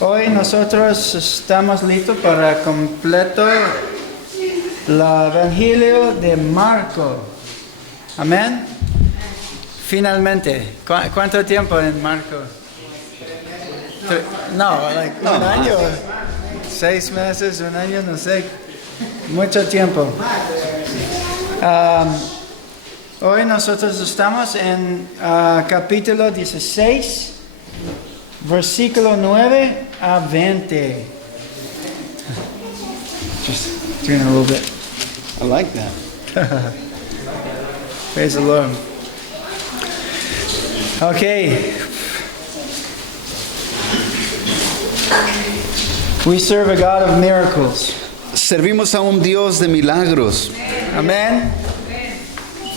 Hoy nosotros estamos listos para completo el Evangelio de Marco. Amén. Finalmente. ¿Cuánto tiempo en Marco? Un año. 6 meses, un año, no sé. Mucho tiempo. Hoy nosotros estamos en capítulo 16. Versículo 9 a 20. Just doing a little bit. I like that. Praise the Lord. Okay. We serve a God of miracles. Servimos a un Dios de milagros. Amen.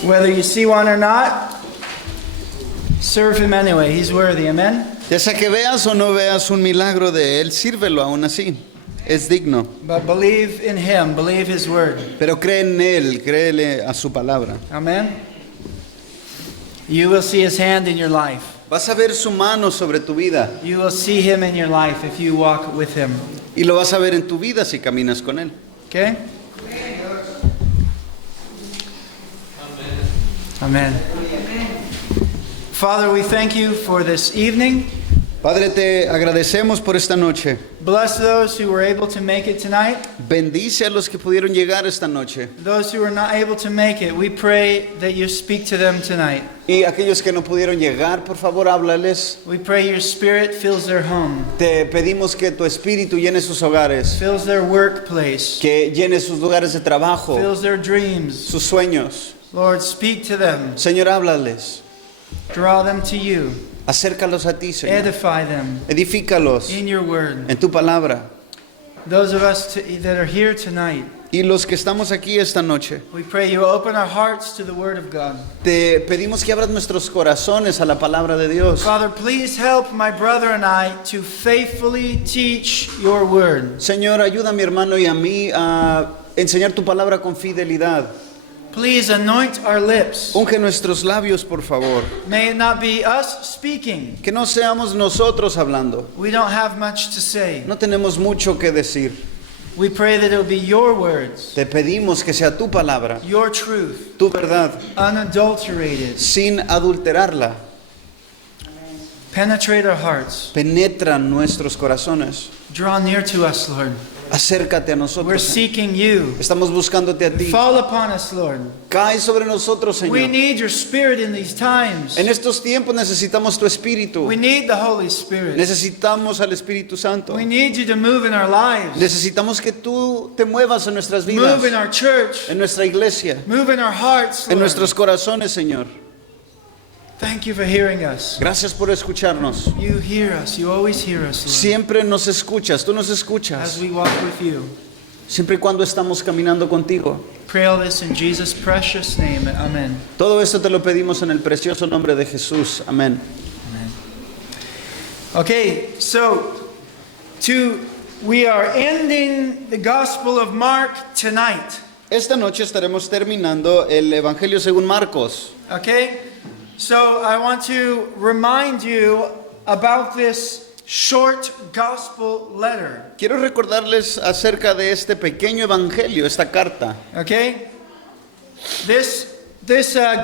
Whether you see one or not, serve Him anyway. He's worthy. Amen. Ya sea que veas o no veas un milagro de Él, sírvelo aún así. Es digno. But believe in Him. Believe His word. Pero cree en Él, créele a su palabra. Amen. You will see His hand in your life. Vas a ver su mano sobre tu vida. You will see Him in your life if you walk with Him. Y lo vas a ver en tu vida si caminas con Él. Okay? Amen. Father, we thank you for this evening. Padre, te agradecemos por esta noche. Bless those who were able to make it tonight. Bendice a los que pudieron llegar esta noche. Those who were not able to make it, we pray that you speak to them tonight. Y aquellos que no pudieron llegar, por favor, háblales. We pray your spirit fills their home, Te pedimos que tu espíritu llene sus hogares, fills their workplace, que llene sus lugares de trabajo, fills their dreams. sus sueños. Lord, speak to them. Señor, háblales. Draw them to you. Acércalos a ti, Señor. Edify them Edifícalos in your word. en tu palabra. Those of us that are here tonight, Y los que estamos aquí esta noche, we pray you open our hearts to the word of God. te pedimos que abras nuestros corazones a la palabra de Dios. Father, please help my brother and I to faithfully teach your word. Señor, ayuda a mi hermano y a mí a enseñar tu palabra con fidelidad. Please anoint our lips. Unge nuestros labios, por favor. May it not be us speaking. Que no seamos nosotros hablando. We don't have much to say. No tenemos mucho que decir. We pray that it will be your words, Te pedimos que sea tu palabra, your truth, tu verdad, unadulterated. sin adulterarla. Penetrate our hearts. Penetra nuestros corazones. Draw near to us, Lord. Acércate a We're nosotros. seeking you. Estamos buscándote a ti. Fall upon us, Lord. Cae sobre nosotros, We Señor. need your spirit in these times. En estos tiempos necesitamos tu Espíritu. We need the Holy Spirit. Necesitamos al Espíritu Santo. We need you to move in our lives. Necesitamos que tú te muevas en nuestras Move vidas, in our church. en nuestra iglesia, Move in our hearts, en Lord. nuestros corazones, Señor. Thank you for hearing us. Gracias por escucharnos. You hear us. You always hear us, Lord, Siempre nos escuchas, tú nos as escuchas. we walk with you. Siempre y cuando estamos caminando contigo. Pray all this in Jesus' precious name. Amen. Todo esto te lo pedimos en el precioso nombre de Jesús. Amén. Okay, so we are ending the Gospel of Mark tonight. Esta noche estaremos terminando el Evangelio según Marcos. Okay? So I want to remind you about this short gospel letter. Quiero recordarles acerca de este pequeño evangelio, esta carta. Okay? This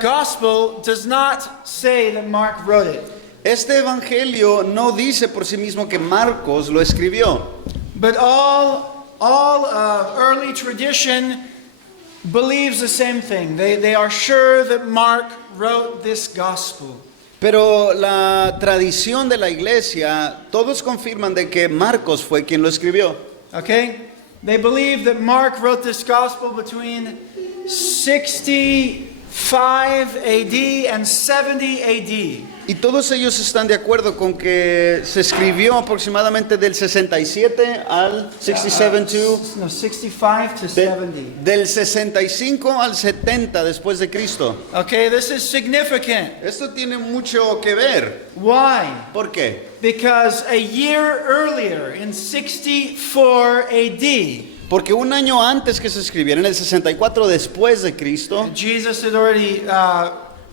gospel does not say that Mark wrote it, Este evangelio no dice por sí mismo que Marcos lo escribió, but all early tradition believes the same thing. They are sure that Mark wrote this gospel. pero la tradición de la iglesia, todos confirman de que Marcos fue quien lo escribió. Okay? They believe that Mark wrote this gospel between 65 AD and 70 AD. Y todos ellos están de acuerdo con que se escribió aproximadamente del 67 al 67 to, No, 65 to de- 70. del 65 al 70 después de Cristo. Okay, this is significant. Esto tiene mucho que ver. Why? ¿Por qué? Because a year earlier, in 64 AD, Porque un año antes que se escribiera, en el 64 después de Cristo, Jesus had already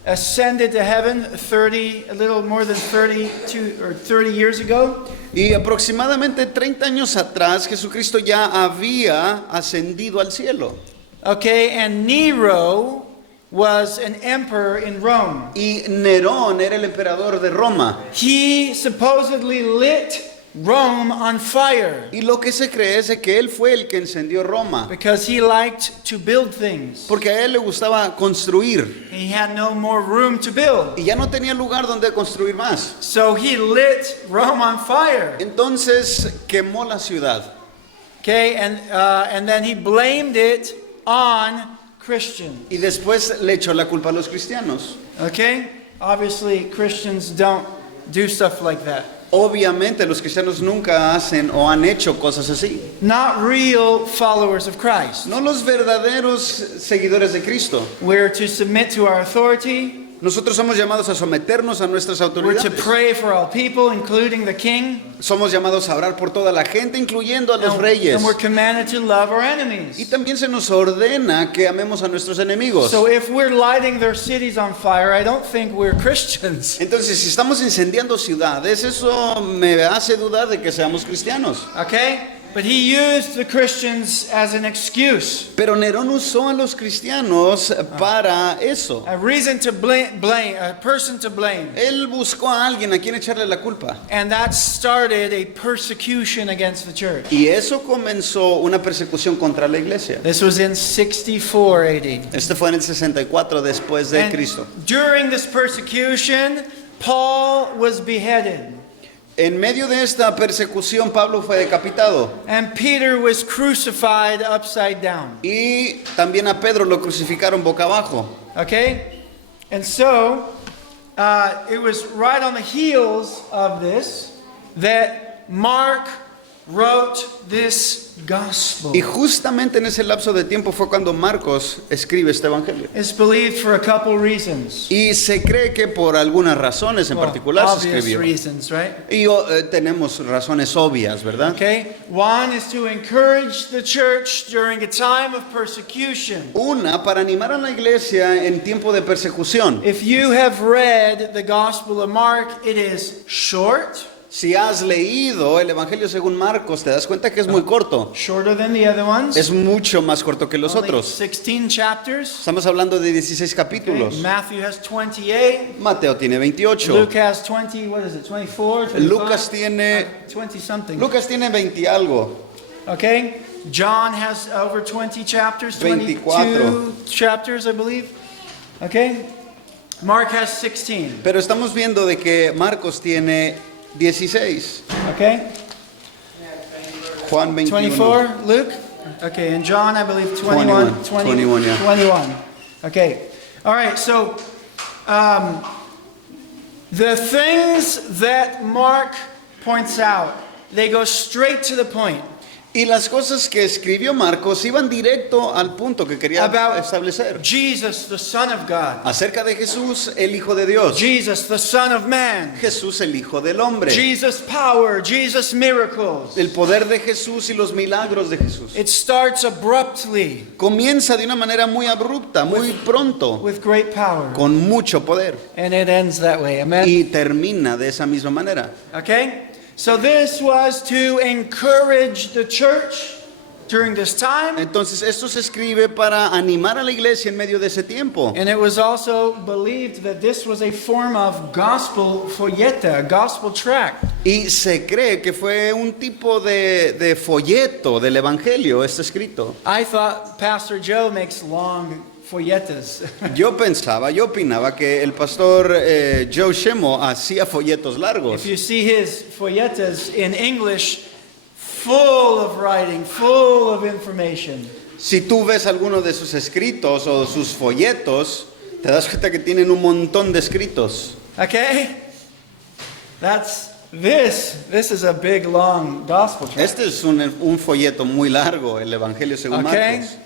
ascended to heaven a little more than 32 or 30 years ago. Y aproximadamente 30 años atrás Jesucristo ya había ascendido al cielo. Okay, and Nero was an emperor in Rome. Y Nerón era el emperador de Roma. He supposedly lit Rome on fire Y lo que se cree es de que él fue el que encendió Roma. because he liked to build things. Porque a él le gustaba construir. He had no more room to build. Y ya no tenía lugar donde construir más. So he lit Rome on fire. Entonces quemó la ciudad. Okay, and then he blamed it on Christians. Y después le echó la culpa a los cristianos. Okay? Obviously, Christians don't do stuff like that. Obviamente los cristianos nunca hacen o han hecho cosas así. Not real followers of Christ. No los verdaderos seguidores de Cristo. We're to submit to our authority. Nosotros somos llamados a someternos a nuestras We're to autoridades. pray for all people, including the king. Somos llamados a orar por toda la gente, incluyendo a los reyes. And we're commanded to love our Y enemies. también se nos ordena que amemos a nuestros enemigos. So if we're lighting their cities on fire, I don't think we're Christians. Entonces, si estamos incendiando ciudades, eso me hace dudar de que seamos cristianos. Okay? But he used the Christians as an excuse. Pero Nerón usó a los cristianos para eso. A reason to blame, a person to blame. Él buscó a alguien a quien echarle la culpa. And that started a persecution against the church. Y eso comenzó una persecución contra la iglesia. This was in 64 AD. Este fue en el 64 después de And Cristo. during this persecution, Paul was beheaded. En medio de esta persecución, Pablo fue decapitado. And Peter was crucified upside down. Y también a Pedro lo crucificaron boca abajo. Okay? And so, it was right on the heels of this that Mark wrote this gospel. Y justamente en ese lapso de tiempo fue cuando Marcos escribe este evangelio. It's believed for a couple reasons. Y se cree que por algunas razones en Well, particular se obvious escribió. reasons, right? Y tenemos razones obvias, ¿verdad? Okay? One is to encourage the church during a time of persecution. Una, para animar a la iglesia en tiempo de persecución. If you have read the Gospel of Mark, it is short, Si has leído el evangelio según Marcos, te das cuenta que es muy corto. shorter than the other ones. Es mucho más corto que los Only otros. 16 chapters. Estamos hablando de 16 Okay? capítulos. Matthew has 28. Mateo tiene 28. Luke has 20, what is it, 24? 25? Lucas tiene 20 something. Lucas tiene 20 y algo. Okay? John has over 20 chapters, 24. 22 chapters, I believe. Okay? Mark has 16. Pero estamos viendo de que Marcos tiene 16. Okay? Juan 21. 24, Luke? Okay, and John, I believe 21. 21, yeah. 21. Okay. All right, so the things that Mark points out, they go straight to the point Y las cosas que escribió Marcos iban directo al punto que quería about establecer. Jesus, the Son of God, Acerca de Jesús, el Hijo de Dios. Jesus, the Son of Man, Jesús, el Hijo del Hombre. Jesus' power, Jesus' miracles. El poder de Jesús y los milagros de Jesús. It starts abruptly Comienza de una manera muy abrupta, muy pronto, with great power, con mucho poder. and it ends that way. Amen? Y termina de esa misma manera. Okay? So this was to encourage the church during this time, Entonces esto se escribe para animar a la iglesia en medio de ese tiempo. and it was also believed that this was a form of gospel folleta, a gospel tract. Y se cree que fue un tipo de folleto del evangelio, este escrito. I thought Pastor Joe makes long folletas. Yo opinaba que el pastor Joe Shemo hacía folletos largos. If you see his folletas in English, full of writing, full of information. Si tú ves alguno de sus escritos o sus folletos, te das cuenta que tienen un montón de escritos. Okay? This is a big, long gospel tract. Este es un folleto muy largo, el Evangelio según Okay? Marcos,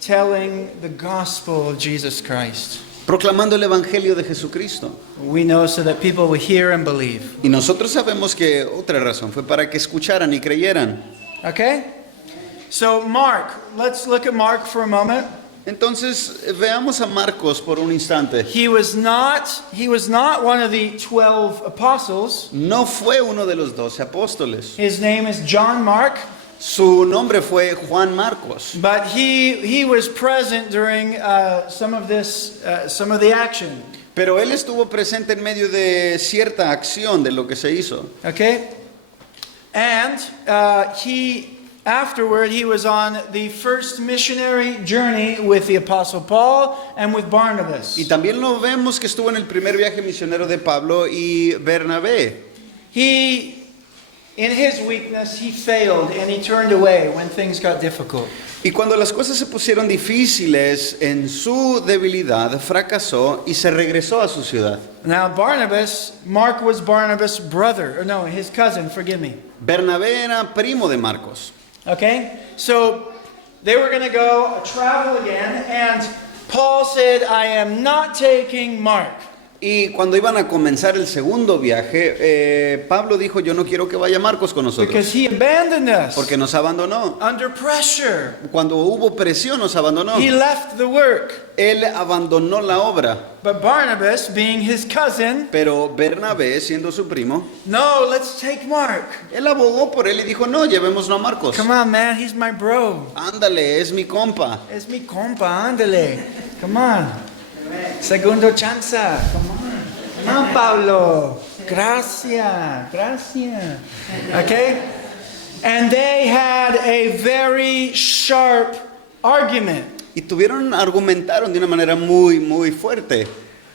Telling the gospel of Jesus Christ. proclamando el Evangelio de Jesucristo. We know so that people will hear and believe. Y nosotros sabemos que otra razón fue para que escucharan y creyeran. Okay? So Mark, let's look at Mark for a moment. Entonces veamos a Marcos por un instante. He was not one of the 12 apostles. No fue uno de los 12 apóstoles. His name is John Mark, Su nombre fue Juan Marcos. but he was present during some of the action. Pero él estuvo presente en medio de cierta acción de lo que se hizo. Okay? And afterward, he was on the first missionary journey with the Apostle Paul and with Barnabas. Y también lo vemos que estuvo en el primer viaje misionero de Pablo y Bernabé. In his weakness, he failed and he turned away when things got difficult. Y cuando las cosas se pusieron difíciles, en su debilidad fracasó y se regresó a su ciudad. Now, Mark was Barnabas' brother, or no, his cousin, forgive me. Bernabé era primo de Marcos. Okay? So, they were going to go travel again, and Paul said, I am not taking Mark. Y cuando iban a comenzar el segundo viaje, Pablo dijo, yo no quiero que vaya Marcos con nosotros. Because he abandoned us Porque nos abandonó. under pressure. Cuando hubo presión nos abandonó. He left the work. Él abandonó la obra. But Barnabas, being his cousin, Pero Bernabé, siendo su primo, no, let's take Mark. él abogó por él y dijo, no, llevémoslo a Marcos. Come on, man, he's my bro. Ándale, es mi compa. Es mi compa, ándale. Come on. Segundo chance. Come on. Come on, Pablo. Gracias. Okay? And they had a very sharp argument. Y argumentaron de una manera muy, muy fuerte.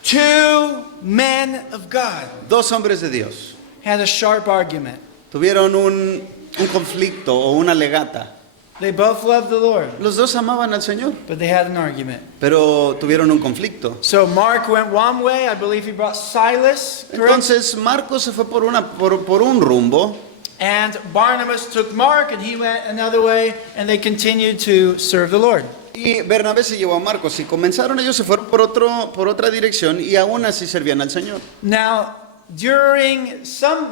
Two men of God Dos hombres de Dios had a sharp argument. tuvieron un conflicto o una legata. They both loved the Lord, Los dos amaban al Señor, but they had an argument. pero tuvieron un conflicto. So Mark went one way. I believe he brought Silas, correct? Entonces Marcos se fue por un rumbo And Barnabas took Mark, and he went another way, and they continued to serve the Lord. y Bernabé se llevó a Marcos y comenzaron ellos se fueron por otra dirección y aún así servían al Señor. Now, during some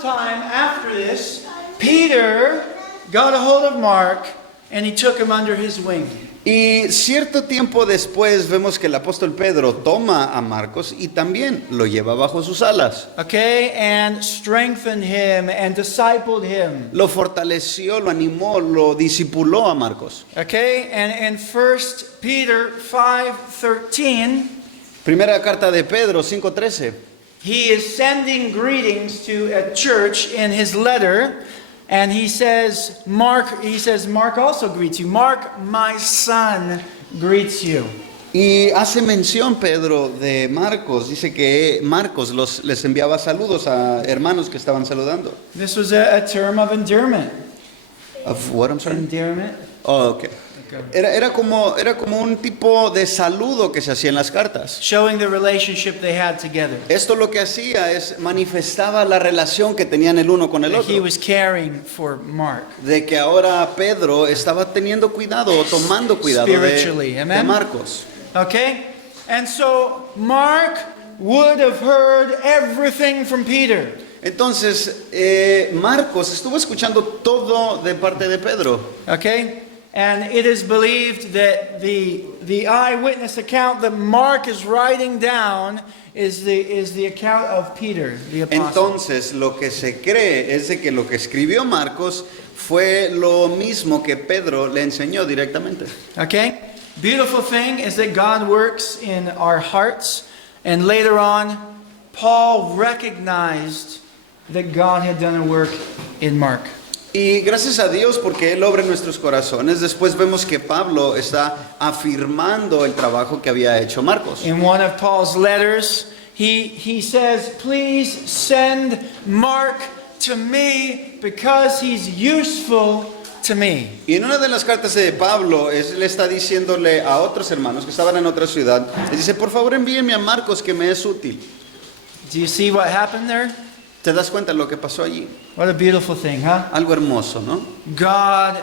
time after this, Peter got a hold of Mark, and he took him under his wing. Y cierto tiempo después vemos que el apóstol Pedro toma a Marcos y también lo lleva bajo sus alas. Okay, and strengthened him and discipled him. Lo fortaleció, lo animó, lo discipuló a Marcos. Okay, and in 1 Peter 5:13, Primera carta de Pedro 5:13. he is sending greetings to a church in his letter, and he says Mark also greets you. Mark, my son, greets you. Y hace mención Pedro de Marcos, dice que Marcos les enviaba saludos a hermanos que estaban saludando. This was a term of endearment. Of what, I'm sorry? Endearment. Oh, okay. Era como un tipo de saludo que se hacía en las cartas. Showing the relationship they had together. Esto lo que hacía es manifestaba la relación que tenían el uno con el That he otro. was caring for Mark. De que ahora Pedro estaba teniendo cuidado o tomando cuidado Spiritually, de amen? Marcos. Okay? And so Mark would have heard everything from Peter. Entonces, Marcos estuvo escuchando todo de parte de Pedro. Okay? And it is believed that the eyewitness account that Mark is writing down is the account of Peter, the apostle. Entonces, lo que se cree es de que lo que escribió Marcos fue lo mismo que Pedro le enseñó directamente. Okay? Beautiful thing is that God works in our hearts, and later on Paul recognized that God had done a work in Mark. Y gracias a Dios porque Él obra en nuestros corazones. Después vemos que Pablo está afirmando el trabajo que había hecho Marcos. In one of Paul's letters, he says, please send Mark to me because he's useful to me. Y en una de las cartas de Pablo, él está diciéndole a otros hermanos que estaban en otra ciudad, les dice, por favor envíenme a Marcos que me es útil. Do you see what happened there? ¿Te das cuenta de lo que pasó allí? What a beautiful thing, huh? Algo hermoso, ¿no? God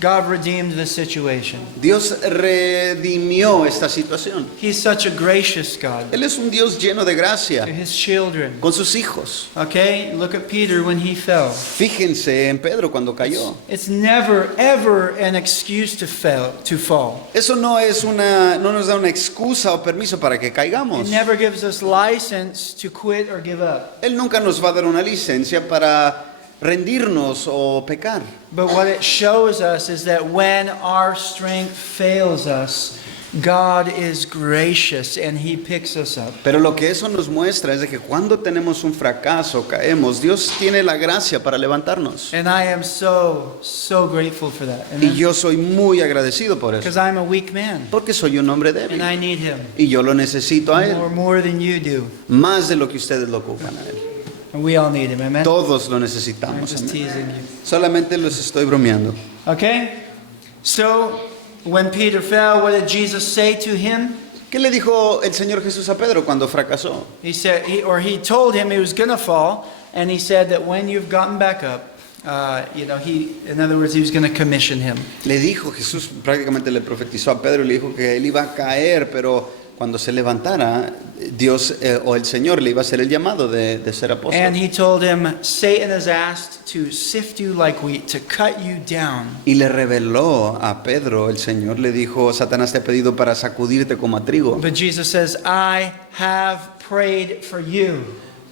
God redeemed the situation. Dios redimió esta situación. He's such a gracious God Él es un Dios lleno de to gracia his children. con sus hijos. Okay, look at Peter when he fell. Fíjense en Pedro cuando cayó. It's never ever an excuse to fall. Eso no nos da una excusa o permiso para que caigamos. It never gives us license to quit or give up. Él nunca nos va a dar una licencia para rendirnos o pecar. But what it shows us is that when our strength fails us, God is gracious and He picks us up. Pero lo que eso nos muestra es de que cuando tenemos un fracaso, caemos, Dios tiene la gracia para levantarnos. And I am so grateful for that. Y yo soy muy agradecido por eso. Because I'm a weak man Porque soy un hombre débil. and I need Him Y yo lo necesito a Él. more than you do. Más de lo que ustedes lo ocupan a Él. And we all need Him, amen? Todos lo I'm necesitamos. just Amén. teasing you. Solamente los estoy bromeando. Okay? So, when Peter fell, what did Jesus say to him? ¿Qué le dijo el Señor Jesús a Pedro cuando fracasó? He said, he told him he was going to fall, and he said that when you've gotten back up, in other words, he was going to commission him. Le dijo, Jesús prácticamente le profetizó a Pedro y le dijo que él iba a caer, pero cuando se levantara, Dios o el Señor le iba a hacer el llamado de ser apóstol. And he told him, Satan has asked to sift you like wheat, to cut you down. Y le reveló a Pedro, el Señor le dijo, Satanás te ha pedido para sacudirte como a trigo. But Jesus says, I have prayed for you.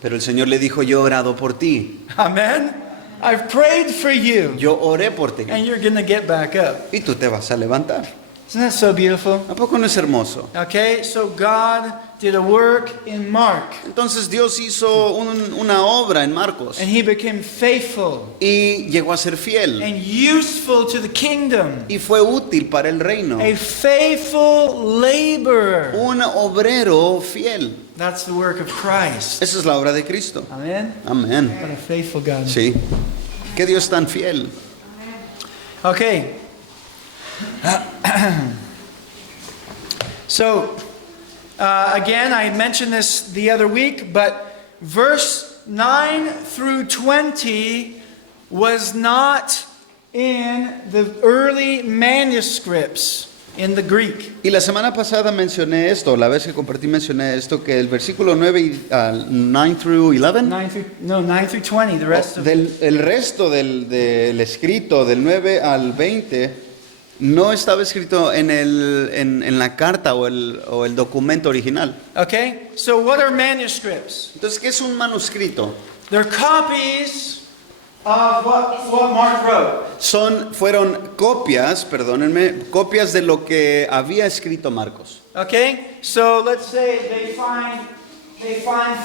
Pero el Señor le dijo, yo he orado por ti. Amen? I've prayed for you. Yo oré por ti. And you're going to get back up. Y tú te vas a levantar. Isn't that so beautiful? ¿A poco no es hermoso? Okay, so God did a work in Mark. Entonces Dios hizo una obra en Marcos. And he became faithful Y llegó a ser fiel. and useful to the kingdom. Y fue útil para el reino. A faithful laborer. Un obrero fiel. That's the work of Christ. Esa es la obra de Cristo. Amen? Amén. What a faithful God. Sí. Qué Dios tan fiel. Okay. So, again, I mentioned this the other week, but verse 9 through 20 was not in the early manuscripts in the Greek. Y la semana pasada mencioné esto, la vez que compartí mencioné esto, que el versículo 9 9 through 11, 9 through 20, the rest of el resto del escrito, del 9 al 20, no estaba escrito en la carta o el documento original. Okay? So what are manuscripts? Entonces, ¿qué es un manuscrito? They're copies of what Mark wrote. Fueron copias, perdónenme, copias de lo que había escrito Marcos. Okay? So let's say they find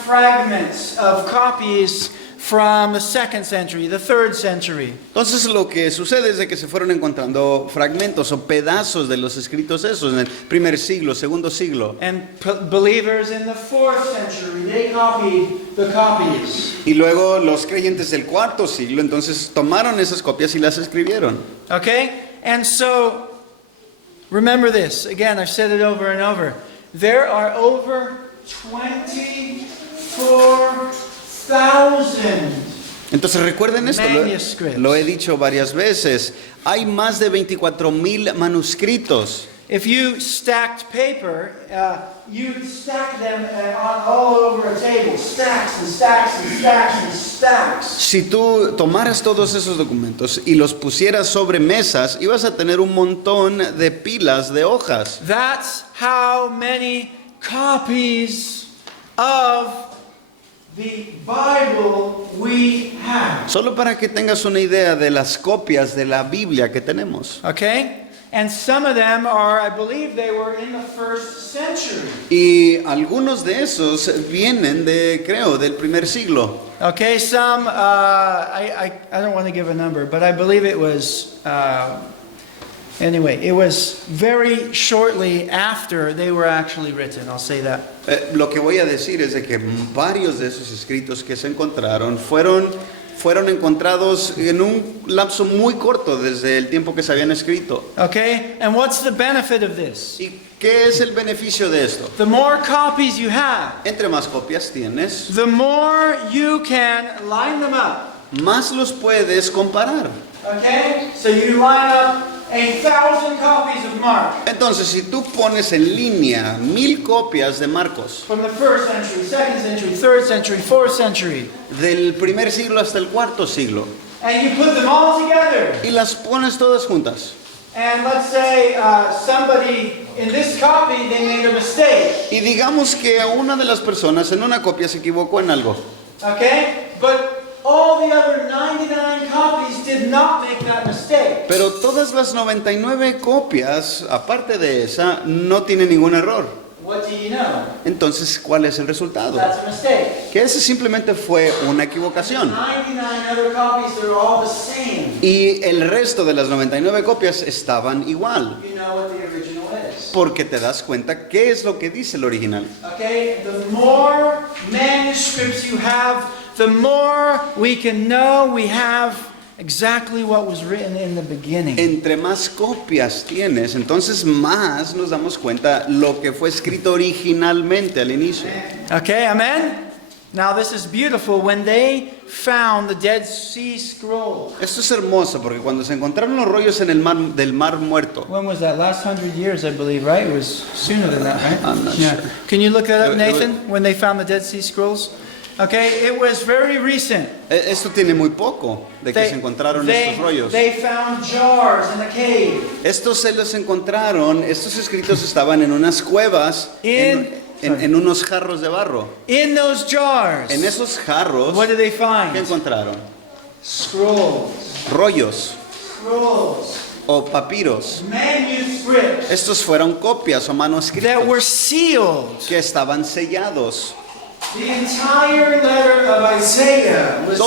fragments of copies from the 2nd century, the 3rd century. Entonces lo que sucede es de que se fueron encontrando fragmentos o pedazos de los escritos esos en el primer siglo, segundo siglo. And believers in the 4th century, they copied the copies. Y luego los creyentes del cuarto siglo entonces tomaron esas copias y las escribieron. Okay? And so, remember this. Again, I've said it over and over. There are over 24,000 Entonces recuerden esto, manuscripts. lo he dicho varias veces. Hay más de 24,000 manuscritos. If you stacked paper, you'd stack them all over a table. Stacks and stacks and stacks and stacks. Si tú tomaras todos esos documentos y los pusieras sobre mesas, ibas a tener un montón de pilas de hojas. That's how many copies of the Bible we have. Solo para que tengas una idea de las copias de la Biblia que tenemos. Okay? And some of them are, I believe they were in the 1st century. Y algunos de esos vienen creo, del primer siglo. Okay, some, I don't want to give a number, but I believe it was, anyway, it was very shortly after they were actually written, I'll say that. Lo que voy a decir es de que varios de esos escritos que se encontraron fueron encontrados en un lapso muy corto desde el tiempo que se habían escrito. Okay, and what's the benefit of this? ¿Y qué es el beneficio de esto? The more copies you have, Entre más copias tienes, the more you can line them up más los puedes comparar. Okay? So you line up 1,000 copies of Mark Entonces, si tú pones en línea 1000 copias de Marcos, from the 1st century, 2nd century, 3rd century, 4th century, del primer siglo hasta el cuarto siglo, and you put them all together, y las pones todas juntas, and let's say somebody in this copy, they made a mistake, y digamos que una de las personas en una copia se equivocó en algo, okay? But all the other 99 copies did not make that mistake. pero todas las 99 copias, aparte de esa, no tienen ningún error. What do you know? Entonces, ¿cuál es el resultado? That's a mistake. Que ese simplemente fue una equivocación. 99 other copies, they're all the same. Y el resto de las 99 copias estaban igual. You know what the original is. Porque te das cuenta qué es lo que dice el original. Okay? The more manuscripts you have, the more we can know we have exactly what was written in the beginning. Entre más copias tienes, entonces más nos damos cuenta lo que fue escrito originalmente al inicio. Okay, amen? Now this is beautiful. When they found the Dead Sea Scrolls, Esto es hermoso porque cuando se encontraron los rollos en el mar del Mar Muerto, when was that? Last 100 years, I believe, right? It was sooner than that, right? I'm not Yeah. sure. Can you look that up, It was- Nathan? When they found the Dead Sea Scrolls? Okay, it was very recent. esto tiene muy poco de que se encontraron estos rollos. they found jars in a cave. Estos se los encontraron, estos escritos estaban en unas cuevas, Sorry. en unos jarros de barro. In those jars, En esos jarros, what did they ¿qué find? encontraron? Scrolls. Rollos Scrolls. o papiros. Manuscripts Estos fueron copias o that manuscritos were sealed. que estaban sellados. The entire letter of Isaiah was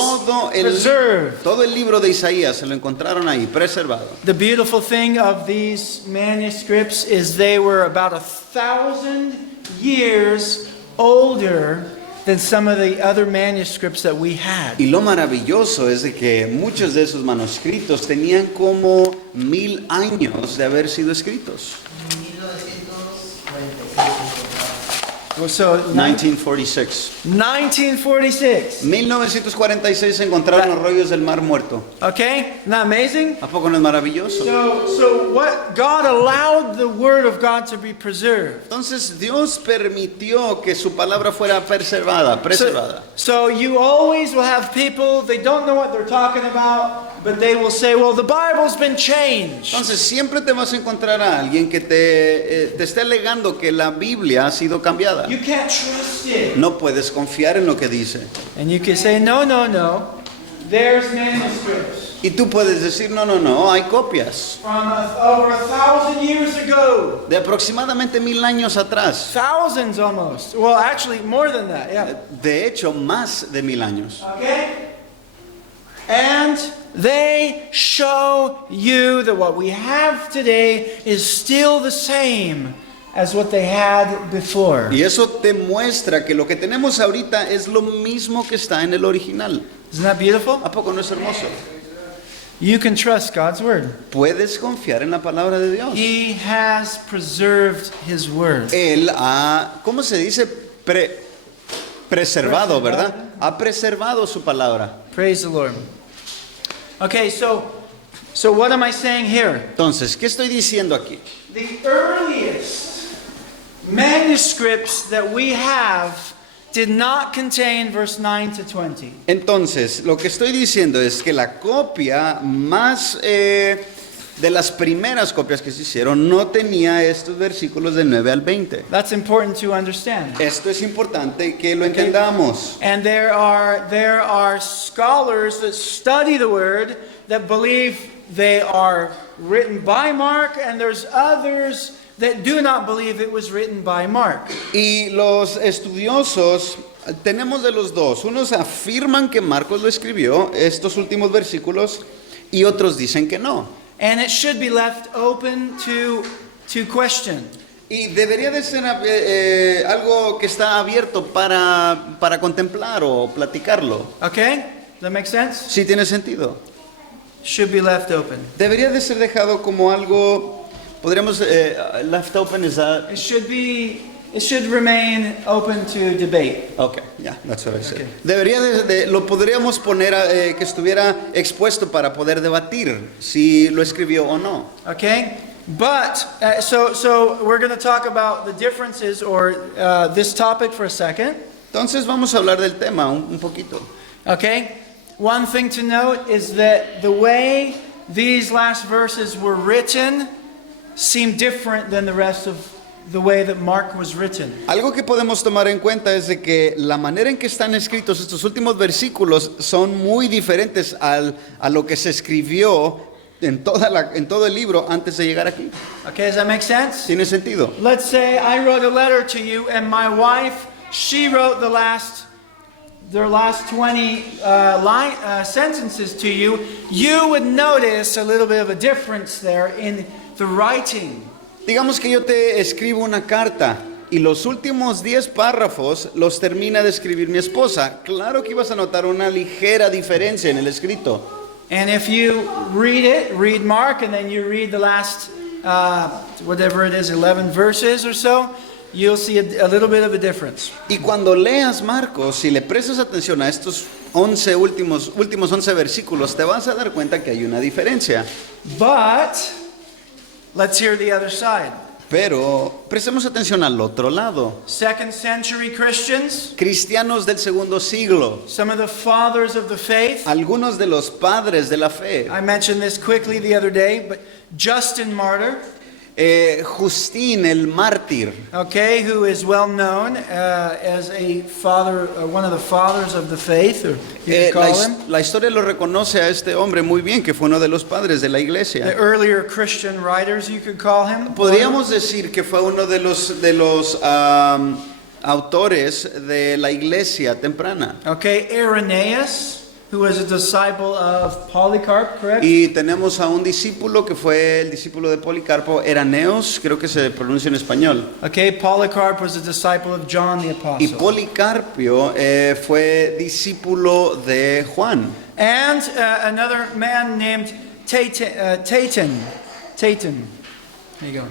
preserved. Todo el libro de Isaías se lo encontraron ahí, preservado. The beautiful thing of these manuscripts is they were about 1,000 years older than some of the other manuscripts that we had. Y lo maravilloso es de que muchos de esos manuscritos tenían como 1000 años de haber sido escritos. So 1946. 1946. 1946 encontraron los rollos del Mar Muerto. Okay? Isn't that amazing? ¿A poco no es maravilloso? So what God allowed the word of God to be preserved. Entonces Dios permitió que su palabra fuera preservada. So you always will have people, they don't know what they're talking about, but they will say, well, the Bible's been changed. Entonces siempre te vas a encontrar a alguien que te esté alegando que la Biblia ha sido cambiada. You can't trust it. No puedes confiar en lo que dice. And you can say, no. There's manuscripts Y tú puedes decir, no, hay copias. from over 1,000 years ago. De aproximadamente 1000 años atrás. Thousands almost. Well, actually, more than that, yeah. De hecho, más de 1000 años. Okay? And they show you that what we have today is still the same as what they had before. Y eso te muestra que lo que tenemos ahorita es lo mismo que está en el original. Isn't that beautiful? ¿A poco no es hermoso? You can trust God's word. Puedes confiar en la palabra de Dios. He has preserved His word. Él ha, ¿cómo se dice? Preservado, ¿verdad? Ha preservado su palabra. Praise the Lord. Okay, so what am I saying here? Entonces, ¿qué estoy diciendo aquí? The earliest manuscripts that we have did not contain verse 9 to 20. Entonces, lo que estoy diciendo es que la copia más de las primeras copias que se hicieron no tenía estos versículos del 9 al 20. That's important to understand. Esto es importante que lo entendamos. And there are scholars that study the word that believe they are written by Mark, and there's others that do not believe it was written by Mark. Y los estudiosos, tenemos de los dos. Unos afirman que Marcos lo escribió, estos últimos versículos, y otros dicen que no. And it should be left open to question. Y debería de ser algo que está abierto para contemplar o platicarlo. Okay? Does that make sense? ¿Sí tiene sentido? Should be left open. Debería de ser dejado como algo, podríamos, left open is that, It should be it should remain open to debate. Okay, yeah, that's what I said. Okay. Debería lo podríamos poner que estuviera expuesto para poder debatir si lo escribió o no. Okay? But, so we're going to talk about the differences or this topic for a second. Entonces vamos a hablar del tema un poquito. Okay? One thing to note is that the way these last verses were written seem different than the rest of the way that Mark was written. Algo que podemos tomar en cuenta es de que la manera en que están escritos estos últimos versículos son muy diferentes a lo que se escribió en todo el libro antes de llegar aquí. Okay, does that make sense? ¿Tiene sentido? Let's say I wrote a letter to you and my wife, she wrote their last 20 sentences to you. You would notice a little bit of a difference there in the writing. Digamos que yo te escribo una carta y los últimos 10 párrafos los termina de escribir mi esposa. Claro que ibas a notar una ligera diferencia en el escrito. And if you read Mark, and then you read the last, whatever it is, 11 verses or so, you'll see a little bit of a difference. Y cuando leas Marcos, si le prestas atención a estos últimos 11 versículos, te vas a dar cuenta que hay una diferencia. But let's hear the other side. Pero prestemos atención al otro lado. Second century Christians, Cristianos del segundo siglo, some of the fathers of the faith. algunos de los padres de la fe, I mentioned this quickly the other day, but Justin Martyr, Justín el mártir, okay, who is well known as a father, one of the fathers of the faith, or you could call him. la historia lo reconoce a este hombre muy bien, que fue uno de los padres de la The iglesia. earlier Christian writers, you could call him. Podríamos decir que fue uno de los autores de la iglesia temprana. Okay, Irenaeus, who was a disciple of Polycarp, correct? Y tenemos a un discípulo que fue el discípulo de Policarpo, Eraneos, creo que se pronuncia en español. Okay, Polycarp was a disciple of John the Y Apostle. Policarpio fue discípulo de Juan. And another man named Tatian. There you go.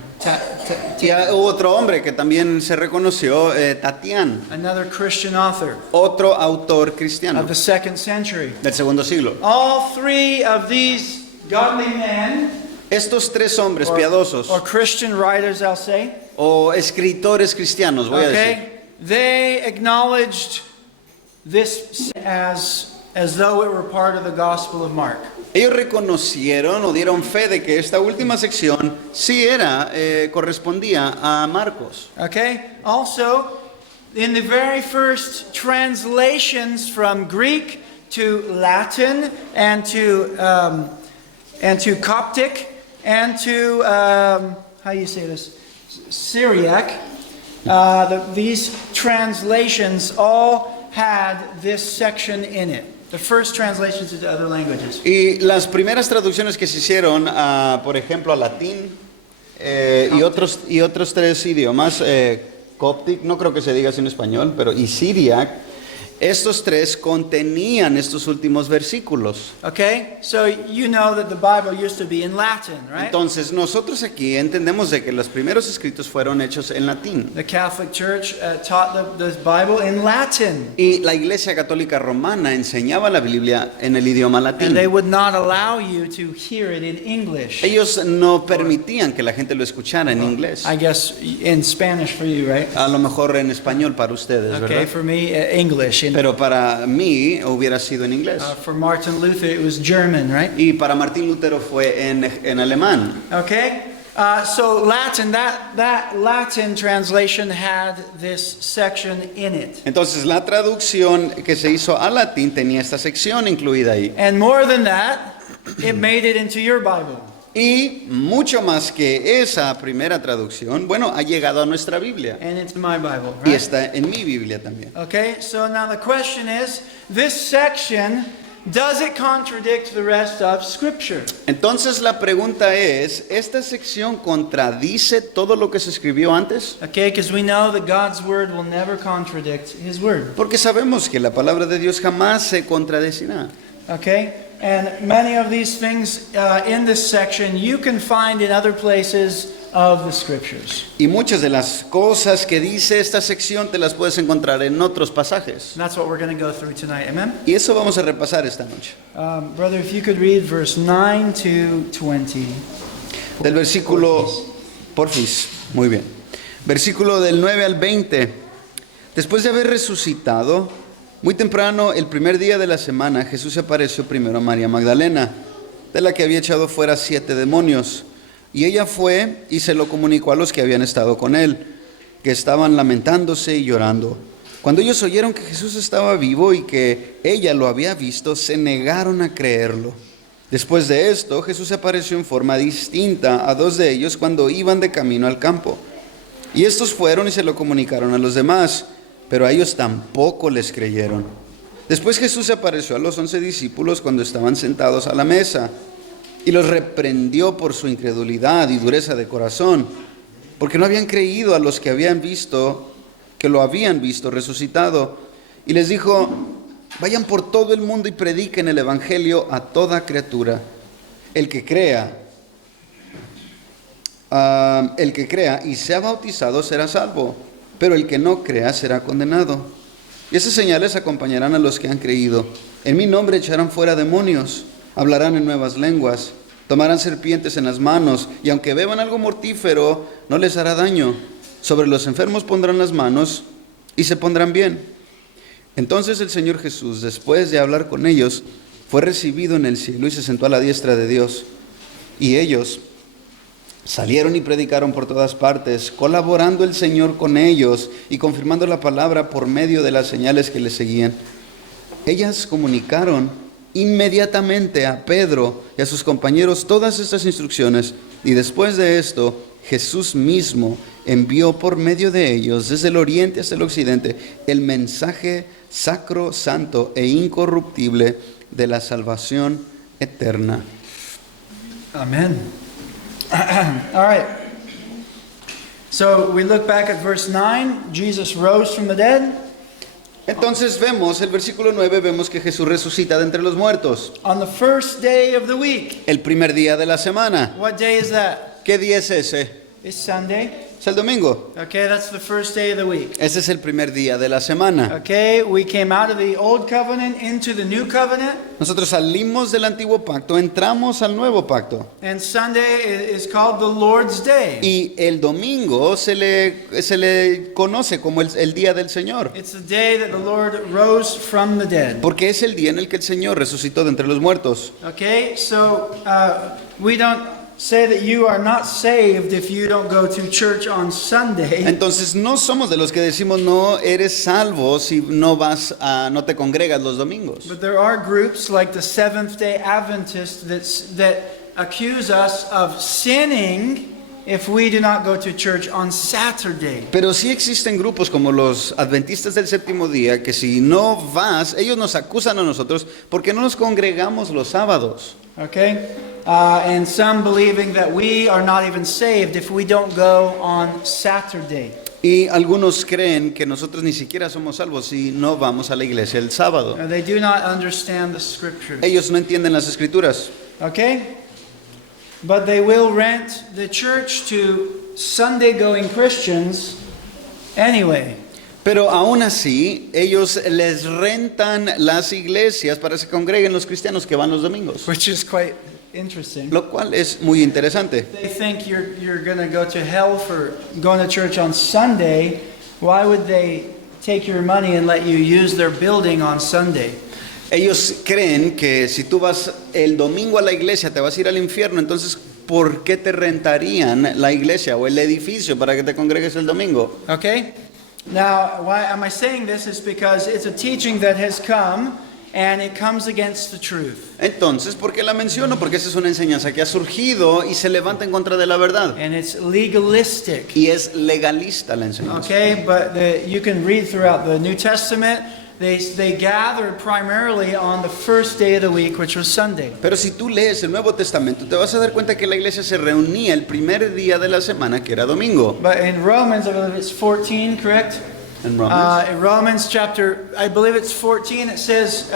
Y hubo otro hombre que también se reconoció, Tatián, Another Christian author otro autor cristiano of the 2nd century. del segundo siglo. All three of these godly men, Estos tres hombres piadosos or Christian writers, I'll say, o escritores cristianos, voy a decir, okay, they acknowledged this as though it were part of the Gospel of Mark. ellos reconocieron o dieron fe de que esta última sección sí correspondía a Marcos. Okay? Also, in the very first translations from Greek to Latin and to Coptic and to how you say this, Syriac, these translations all had this section in it. The first translations into other languages. Y las primeras traducciones que se hicieron, por ejemplo, a latín y otros tres idiomas, Coptic, no creo que se diga así en español, pero y Syriac, estos tres contenían estos últimos versículos. Okay? So you know that the Bible used to be in Latin, right? Entonces, nosotros aquí entendemos de que los primeros escritos fueron hechos en latín. The Catholic Church taught the Bible in Latin. Y la Iglesia Católica Romana enseñaba la Biblia en el idioma And latín. they would not allow you to hear it in English. Ellos no permitían que la gente lo escuchara en inglés. I guess in Spanish for you, right? A lo mejor en español para ustedes, Okay, ¿verdad? for me, English. Pero para mí hubiera sido en inglés. For Martin Luther, it was German, right? Y para Martín Lutero fue en alemán. Okay? So Latin, that Latin translation had this section in it. Entonces la traducción que se hizo a latín tenía esta sección incluida ahí. And more than that, it made it into your Bible. Y mucho más que esa primera traducción, bueno, ha llegado a nuestra Biblia. And it's my Bible, Y right? está en mi Biblia también. Okay, so now the question is, this section, does it contradict the rest of Scripture? Entonces la pregunta es, ¿esta sección contradice todo lo que se escribió antes? Okay, because we know that God's Word will never contradict His Word. Porque sabemos que la palabra de Dios jamás se contradecirá. Okay, and many of these things in this section you can find in other places of the Scriptures. Y muchas de las cosas que dice esta sección te las puedes encontrar en otros pasajes. And that's what we're going to go through tonight. Amen? Y eso vamos a repasar esta noche. Brother, if you could read verse 9 to 20. Del versículo, porfis, muy bien. Versículo del 9 al 20. Después de haber resucitado, muy temprano, el primer día de la semana, Jesús se apareció primero a María Magdalena, de la que había echado fuera 7 demonios. Y ella fue y se lo comunicó a los que habían estado con él, que estaban lamentándose y llorando. Cuando ellos oyeron que Jesús estaba vivo y que ella lo había visto, se negaron a creerlo. Después de esto, Jesús se apareció en forma distinta a 2 de ellos cuando iban de camino al campo. Y estos fueron y se lo comunicaron a los demás, pero a ellos tampoco les creyeron. Después Jesús se apareció a los 11 discípulos cuando estaban sentados a la mesa y los reprendió por su incredulidad y dureza de corazón, porque no habían creído a los que habían visto, que lo habían visto resucitado. Y les dijo: vayan por todo el mundo y prediquen el evangelio a toda criatura. El que crea y sea bautizado será salvo, pero el que no crea será condenado. Y esas señales acompañarán a los que han creído. En mi nombre echarán fuera demonios, hablarán en nuevas lenguas, tomarán serpientes en las manos, y aunque beban algo mortífero, no les hará daño. Sobre los enfermos pondrán las manos y se pondrán bien. Entonces el Señor Jesús, después de hablar con ellos, fue recibido en el cielo y se sentó a la diestra de Dios. Y ellos salieron y predicaron por todas partes, colaborando el Señor con ellos y confirmando la palabra por medio de las señales que les seguían. Ellas comunicaron inmediatamente a Pedro y a sus compañeros todas estas instrucciones, y después de esto Jesús mismo envió por medio de ellos desde el oriente hasta el occidente el mensaje sacro, santo e incorruptible de la salvación eterna. Amen. All right. So we look back at verse 9. Jesus rose from the dead. Entonces vemos, el versículo 9, vemos que Jesús resucita de entre los muertos. On the first day of the week. El primer día de la semana. What day is that? ¿Qué día es ese? It's Sunday. Es el domingo. Okay, that's the first day of the week. Ese es el primer día de la semana. Okay, we came out of the old covenant into the new covenant. Nosotros salimos del antiguo pacto, entramos al nuevo pacto. And Sunday is called the Lord's Day. Y el domingo se le conoce como el día del Señor. It's the day that the Lord rose from the dead. Porque es el día en el que el Señor resucitó de entre los muertos. Okay, so we don't say that you are not saved if you don't go to church on Sunday. Entonces no somos de los que decimos no eres salvo si no te congregas los domingos. But there are groups like the Seventh-day Adventists that accuse us of sinning if we do not go to church on Saturday. Pero sí existen grupos como los adventistas del séptimo día que si no vas, ellos nos acusan a nosotros porque no nos congregamos los sábados. Okay? And some believing that we are not even saved if we don't go on Saturday. Y algunos creen que nosotros ni siquiera somos salvos si no vamos a la iglesia el sábado. They do not understand the scriptures. Ellos no entienden las escrituras. Okay? But they will rent the church to Sunday-going Christians anyway. Pero aún así, ellos les rentan las iglesias para que se congreguen los cristianos que van los domingos. Which is quite interesting. Lo cual es muy interesante. They think you're going to go to hell for going to church on Sunday. Why would they take your money and let you use their building on Sunday? Ellos creen que si tú vas el domingo a la iglesia te vas a ir al infierno, entonces ¿por qué te rentarían la iglesia o el edificio para que te congregues el domingo? Okay? Now, why am I saying this? Is because it's a teaching that has come and it comes against the truth. Entonces, ¿por qué la menciono? Porque esa es una enseñanza que ha surgido y se levanta en contra de la verdad. And it's legalistic. Y es legalista la enseñanza. Okay, but you can read throughout the New Testament. They gathered primarily on the first day of the week, which was Sunday. Pero si tú lees el Nuevo Testamento, te vas a dar cuenta que la iglesia se reunía el primer día de la semana, que era domingo. But in Romans, I believe it's 14, correct? En Romans. In Romans chapter, I believe it's 14, it says,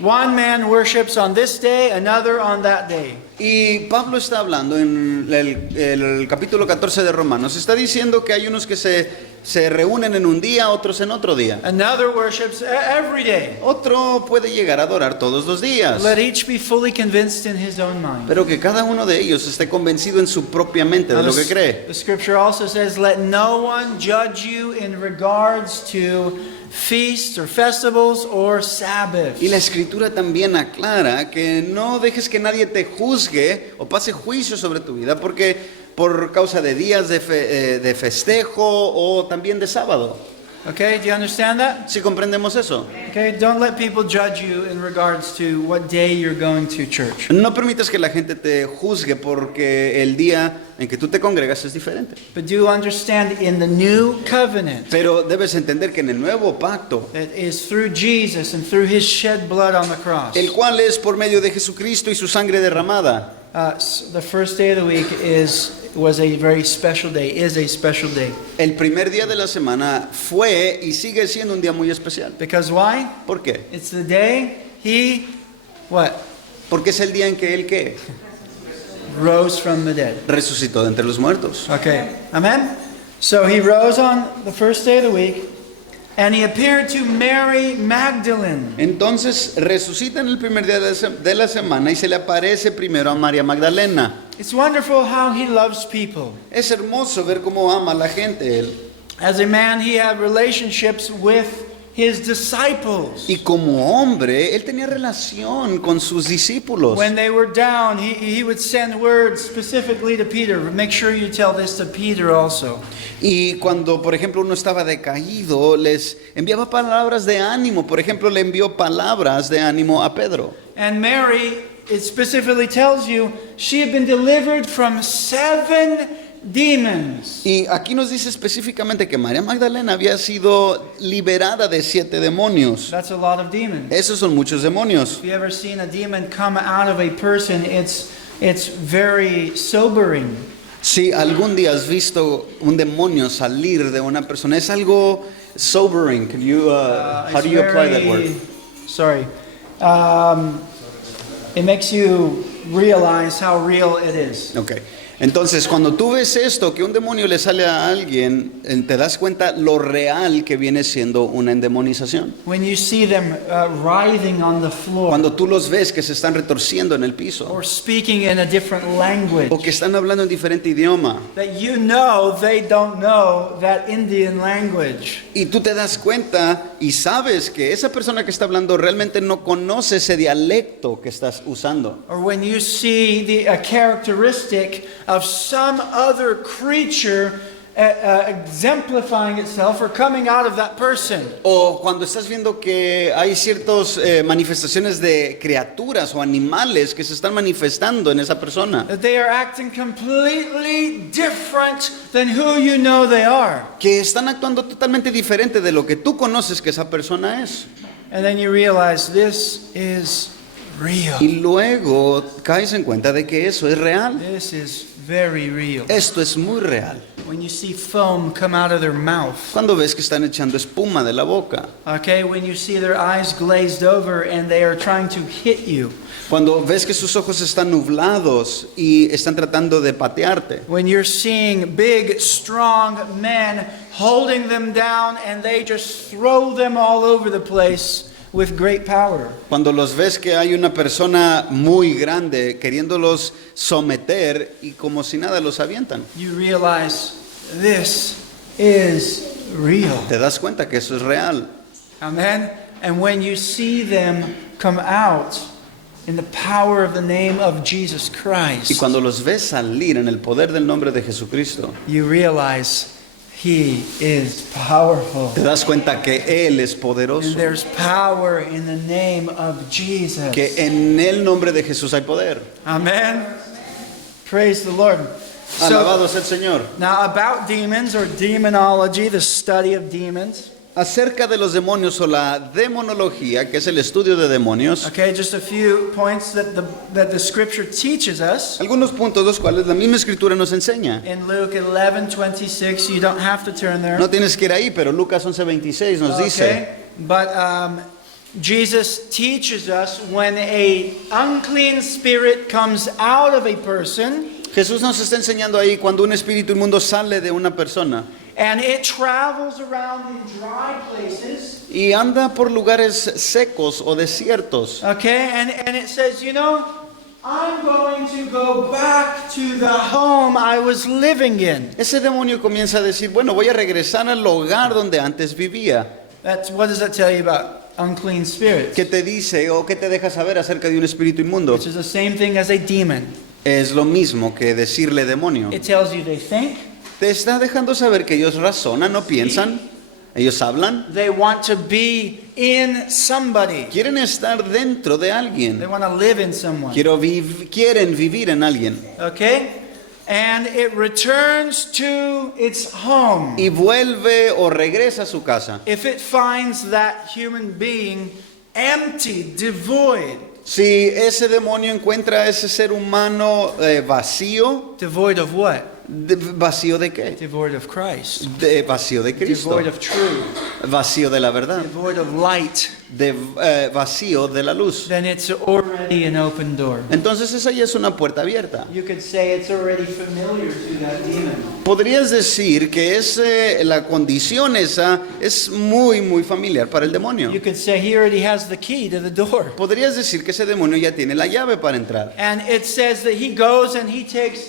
One man worships on this day, another on that day. Y Pablo está hablando en el capítulo 14 de Romanos. Está diciendo que hay unos que se reúnen en un día, otros en otro día. Another worships every day. Otro puede llegar a adorar todos los días. Let each be fully convinced in his own mind. Pero que cada uno de ellos esté convencido en su propia mente de lo que cree. The scripture also says, let no one judge you in regards to feasts or festivals or Sabbaths. Y la escritura también aclara que no dejes que nadie te juzgue o pase juicio sobre tu vida porque por causa de días de festejo o también de sábado. Okay, do you understand that? ¿Sí comprendemos eso? Okay, don't let people judge you in regards to what day you're going to church. No permitas que la gente te juzgue porque el día en que tú te congregas es diferente. But do understand in the new covenant, Pero debes entender que en el nuevo pacto, that is through Jesus and through his shed blood on the cross. el cual es por medio de Jesucristo y su sangre derramada, The first day of the week was a very special day, is a special day. el primer día de la semana fue y sigue siendo un día muy especial. Because why? ¿Por qué? It's the day he, what? Porque es el día en que él ¿qué? Rose from the dead. Resucitó de entre los muertos. Okay, amen? So he rose on the first day of the week, and he appeared to Mary Magdalene. Entonces resucita en el primer día de la semana y se le aparece primero a María Magdalena. It's wonderful how he loves people. Es hermoso ver cómo ama a la gente él. As a man, he had relationships with his disciples. Y como hombre, él tenía relación con sus discípulos. When they were down, he would send words specifically to Peter. Make sure you tell this to Peter also. Y cuando, por ejemplo, uno estaba decaído, les enviaba palabras de ánimo. Por ejemplo, le envió palabras de ánimo a Pedro. And Mary, it specifically tells you, she had been delivered from 7 demons. Y aquí nos dice específicamente que María Magdalena había sido liberada de 7 demonios. That's a lot of demons. Esos son muchos demonios. If you ever seen a demon come out of a person, it's very sobering. Si algún día has visto un demonio salir de una persona, es algo sobering. Can you, how do you apply that word? Sorry. It makes you realize how real it is. Okay. Entonces, cuando tú ves esto, que un demonio le sale a alguien, te das cuenta lo real que viene siendo una endemonización. When you see them writhing on the floor, Cuando tú los ves que se están retorciendo en el piso, or speaking in a different language, o que están hablando en diferente idioma, that you know they don't know that Indian language. y tú te das cuenta y sabes que esa persona que está hablando realmente no conoce ese dialecto que estás usando. Or when you see a characteristic of some other creature exemplifying itself or coming out of that person. O cuando estás viendo que hay ciertas manifestaciones de criaturas o animales que se están manifestando en esa persona, That they are acting completely different than who you know they are. que están actuando totalmente diferente de lo que tú conoces que esa persona es. And then you realize this is real. Y luego caes en cuenta de que eso es real. This is very real. Esto es muy real. When you see foam come out of their mouth. Cuando ves que están echando espuma de la boca. Okay, when you see their eyes glazed over and they are trying to hit you. Cuando ves que sus ojos están nublados y están tratando de patearte. When you're seeing big, strong men holding them down and they just throw them all over the place with great power. Cuando los ves que hay una persona muy grande queriéndolos someter y como si nada los avientan. You realize this is real. Te das cuenta que eso es real. Amen. And when you see them come out in the power of the name of Jesus Y Christ, cuando los ves salir en el poder del nombre de Jesucristo, you realize He is powerful. te das cuenta que Él es And poderoso. there's power in the name of Jesus. Que en el nombre de Jesús hay poder. Amen. Praise the Lord. So, Alabado sea el Señor. now about demons or demonology, the study of demons. Acerca de los demonios o la demonología, que es el estudio de demonios, Okay, just a few points that the scripture teaches us. algunos puntos los cuales la misma escritura nos enseña. In Luke 11:26, you don't have to turn there. No tienes que ir ahí, pero Lucas 11:26 nos dice, Okay, but Jesus teaches us when a unclean spirit comes out of a person Jesús nos está enseñando ahí cuando un espíritu inmundo sale de una persona and it travels around in dry places. y anda por lugares secos o desiertos. Okay, and it says, you know, I'm going to go back to the home I was living in. Ese demonio comienza a decir, bueno, voy a regresar al hogar donde antes vivía. What does that tell you about unclean spirits? ¿Qué te dice o qué te deja saber acerca de un espíritu inmundo? Which is the same thing as a demon. Es lo mismo que decirle demonio. It tells you they think, Te está dejando saber que ellos razonan, no piensan, ellos hablan, they want to be in somebody. quieren estar dentro de They alguien, want to live in someone. quieren vivir en alguien. Okay? And it returns to its home. Y vuelve o regresa a su casa. If it finds that human being empty, devoid, Si ese demonio encuentra a ese ser humano vacío, devoid of what? ¿vacío de qué? Devoid of Christ. Vacío de Cristo, Devoid of truth. vacío de la verdad, Devoid of light. vacío de la luz. Then it's already an open door. Entonces esa ya es una puerta abierta. You could say it's already familiar to that demon. Podrías decir que la condición esa es muy familiar para el demonio. You could say he already has the key to the door. Podrías decir que ese demonio ya tiene la llave para entrar. And it says that he goes and he takes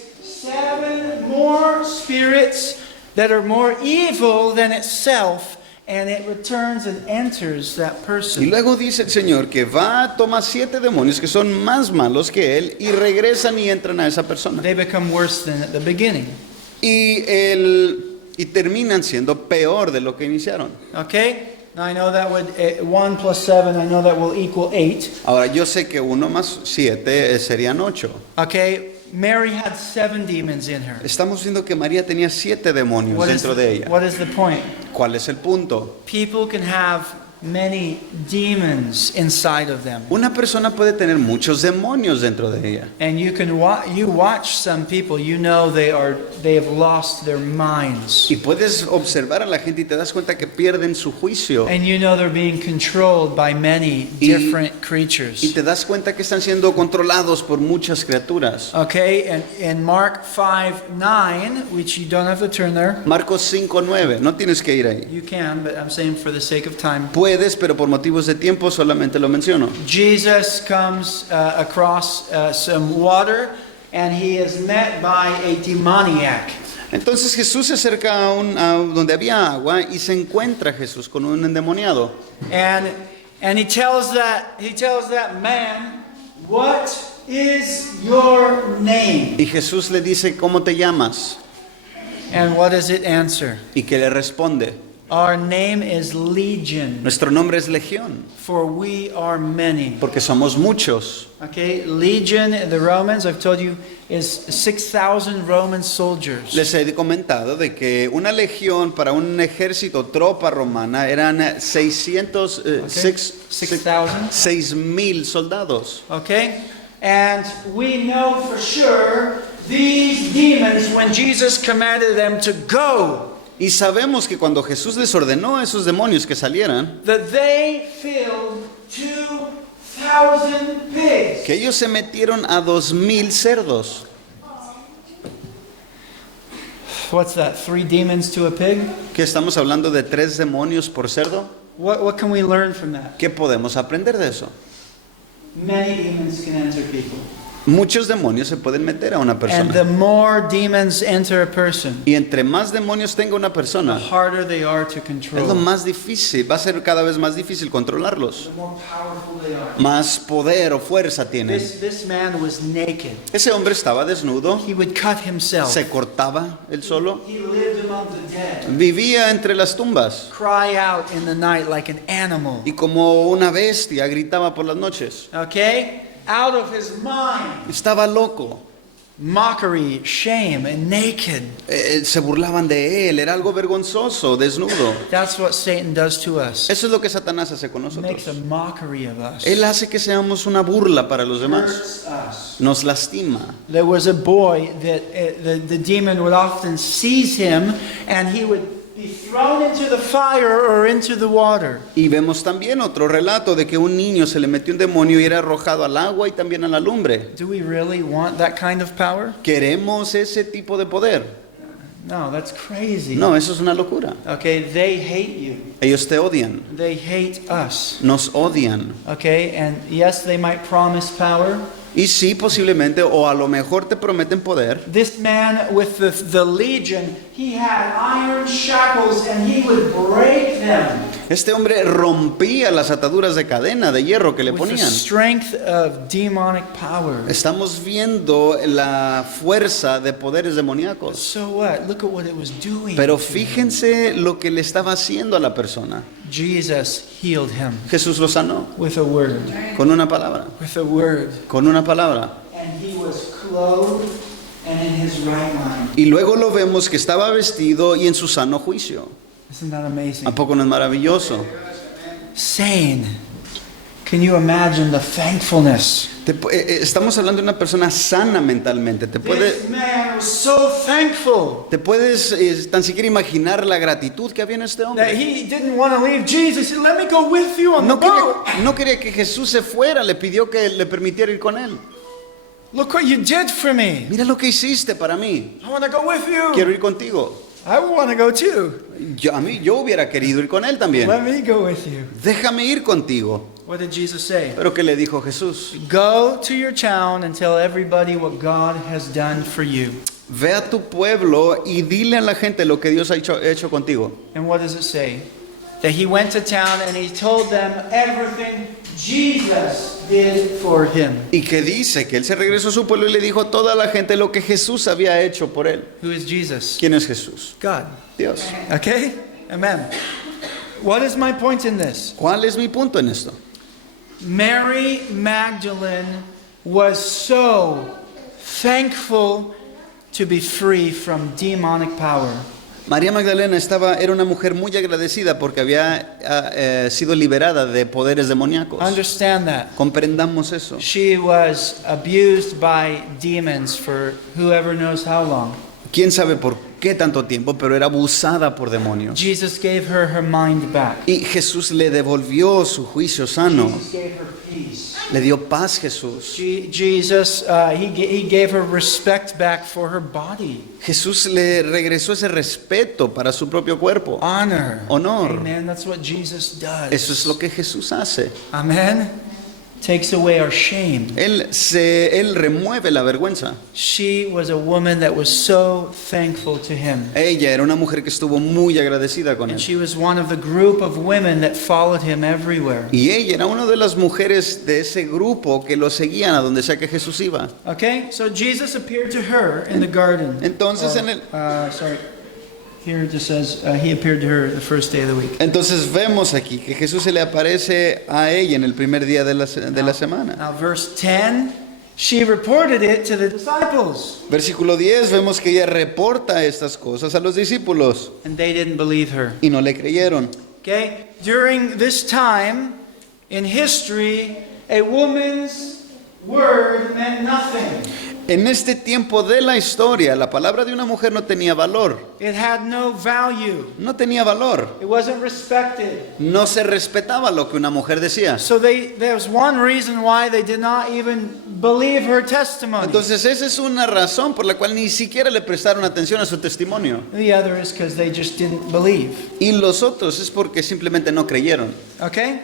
7 more spirits that are more evil than itself, and it returns and enters that Y person. luego dice el Señor que va, toma 7 demonios que son más malos que él y regresan y entran a esa persona. They become worse than at the beginning. Y terminan siendo peor de lo que iniciaron. Okay? Now I know that 1 plus 7, I know that will equal 8. Ahora, yo sé que 1 más 7 serían 8. Okay? Mary had 7 demons in her. Estamos viendo que María tenía 7 demonios dentro de ella. What is the point? ¿Cuál es el punto? People can have many demons inside of them. Una persona puede tener muchos demonios dentro de ella. And you watch some people, you know they have lost their minds. Y puedes observar a la gente y te das cuenta que pierden su juicio. And you know they're being controlled by many different creatures. Y te das cuenta que están siendo controlados por muchas criaturas. Okay, and in Mark 5:9, which you don't have to turn there. Marcos 5:9, no tienes que ir ahí. You can, but I'm saying for the sake of time. Puedes, pero por motivos de tiempo solamente lo menciono. Jesus comes across some water and he is met by a demoniac. Entonces Jesús se acerca a donde había agua y se encuentra Jesús con un endemoniado. And he tells that man, "What is your name?" Y Jesús le dice, ¿cómo te llamas? And what does it answer? Y que le responde, Our name is Legion, nuestro nombre es Legión, for we are many. porque somos muchos. Okay, Legion, the Romans, I've told you, is 6,000 Roman soldiers. Les he comentado de que una legión para un ejército, tropa romana, eran 6,000 soldados. Okay, and we know for sure these demons, when Jesus commanded them to go, Y sabemos que cuando Jesús les ordenó a esos demonios que salieran, that they filled 2,000 pigs. que ellos se metieron a 2,000 cerdos. What's that? 3 demons to a pig? ¿Qué estamos hablando de 3 demonios por cerdo? What can we learn from that? ¿Qué podemos aprender de eso? Many demons can enter people. Muchos demonios se pueden meter a una And the persona. more demons enter a person, Y entre más demonios tenga una the persona, harder they are to es lo control. más difícil, va a ser cada vez más difícil controlarlos. The more powerful they are. Más poder o fuerza tienen. This man was naked. Ese hombre estaba desnudo, He would cut himself. se cortaba él solo, He lived among the dead. vivía entre las tumbas Cry out in the night like an animal. y como una bestia gritaba por las noches. Okay? Out of his mind. Estaba loco. Mockery, shame, and naked. Se burlaban de él, era algo vergonzoso, desnudo. That's what Satan does to us. Eso es lo que Satanás hace con He makes a nosotros. mockery of us. Él hace que seamos una burla para los demás. Hurts us. Nos lastima. There was a boy that the demon would often seize him and he would be thrown thrown into the fire or into the water. Y vemos también otro relato de que un niño se le metió un demonio y era arrojado al agua y también a la lumbre. Do we really want that kind of power? ¿Queremos ese tipo de poder? No, that's crazy. No, eso es una locura. Okay, they hate you. Ellos te odian, They hate us. nos odian. Okay, and yes, they might promise power. Y sí, posiblemente, o a lo mejor te prometen poder. This man with the legion, he had iron shackles and he would break them Este hombre rompía las ataduras de cadena de hierro que le with the ponían. strength of demonic power. Estamos viendo la fuerza de poderes demoníacos. So what? Look at what it was doing. Pero to him. fíjense lo que le estaba haciendo a la persona. Jesus healed him Jesús lo sanó with a word. con una palabra, With a word. con una palabra. And he was clothed and in his right mind. Y luego lo vemos que estaba vestido y en su sano juicio. Isn't that amazing? ¿A poco no es maravilloso? Sane. Can you imagine the thankfulness? Estamos hablando de una persona sana mentalmente. This man was so thankful Te puedes tan siquiera imaginar la gratitud que había en este that hombre. he didn't want to leave Jesus. He said, "Let me go with you on the boat. No quería que Jesús se fuera, le pidió que le permitiera ir con él. Look what you did for me. Mira lo que hiciste para mí. I want to go with you. Quiero ir contigo. I want to go too. Yo hubiera querido ir con él también. Let me go with you." Déjame ir contigo. What did Jesus say? Pero ¿qué le dijo Jesús? Go to your town and tell everybody what God has done for you. Ve a tu pueblo y dile a la gente lo que Dios ha hecho contigo. And what does it say? That he went to town and he told them everything Jesus did for him. Y que dice que él se regresó a su pueblo y le dijo a toda la gente lo que Jesús había hecho por él. Who is Jesus? ¿Quién es Jesús? God. Dios. Okay? Amen. What is my point in this? ¿Cuál es mi punto en esto? Mary Magdalene was so thankful to be free from demonic power. María Magdalena era una mujer muy agradecida porque había sido liberada de poderes demoníacos. Understand that. Comprendamos eso. She was abused by demons for whoever knows how long. ¿Quién sabe por qué tanto tiempo? Pero era abusada por demonios. Jesus gave her mind back. Y Jesús le devolvió su juicio sano. Jesus gave her peace. Le dio paz Jesús. Jesus, he gave her respect back for her body. Jesús le regresó ese respeto para su propio cuerpo. Honor. Honor. Amen. That's what Jesus does. Eso es lo que Jesús hace. Amen. Takes away our shame. Él remueve la vergüenza. She was a woman that was so thankful to him. Ella era una mujer que estuvo muy agradecida con And él. she was one of the group of women that followed him everywhere. Y ella era una de las mujeres de ese grupo que lo seguían a donde sea que Jesús iba. Okay, so Jesus appeared to her in the garden. Entonces en el Here it just says he appeared to her the first day of the week. Entonces vemos aquí que Jesús se le aparece a ella en el primer día de la semana. Now verse 10, she reported it to the disciples, Versículo 10, vemos que ella reporta estas cosas a los discípulos and they didn't believe her. y no le creyeron. Okay, during this time in history, a woman's word meant nothing. En este tiempo de la historia, la palabra de una mujer no tenía valor. It had no value. No tenía valor. It wasn't respected. No se respetaba lo que una mujer decía. So there was one reason why they did not even believe her testimony. Entonces esa es una razón por la cual ni siquiera le prestaron atención a su testimonio. The other is because they just didn't believe. Y los otros es porque simplemente no creyeron. Okay?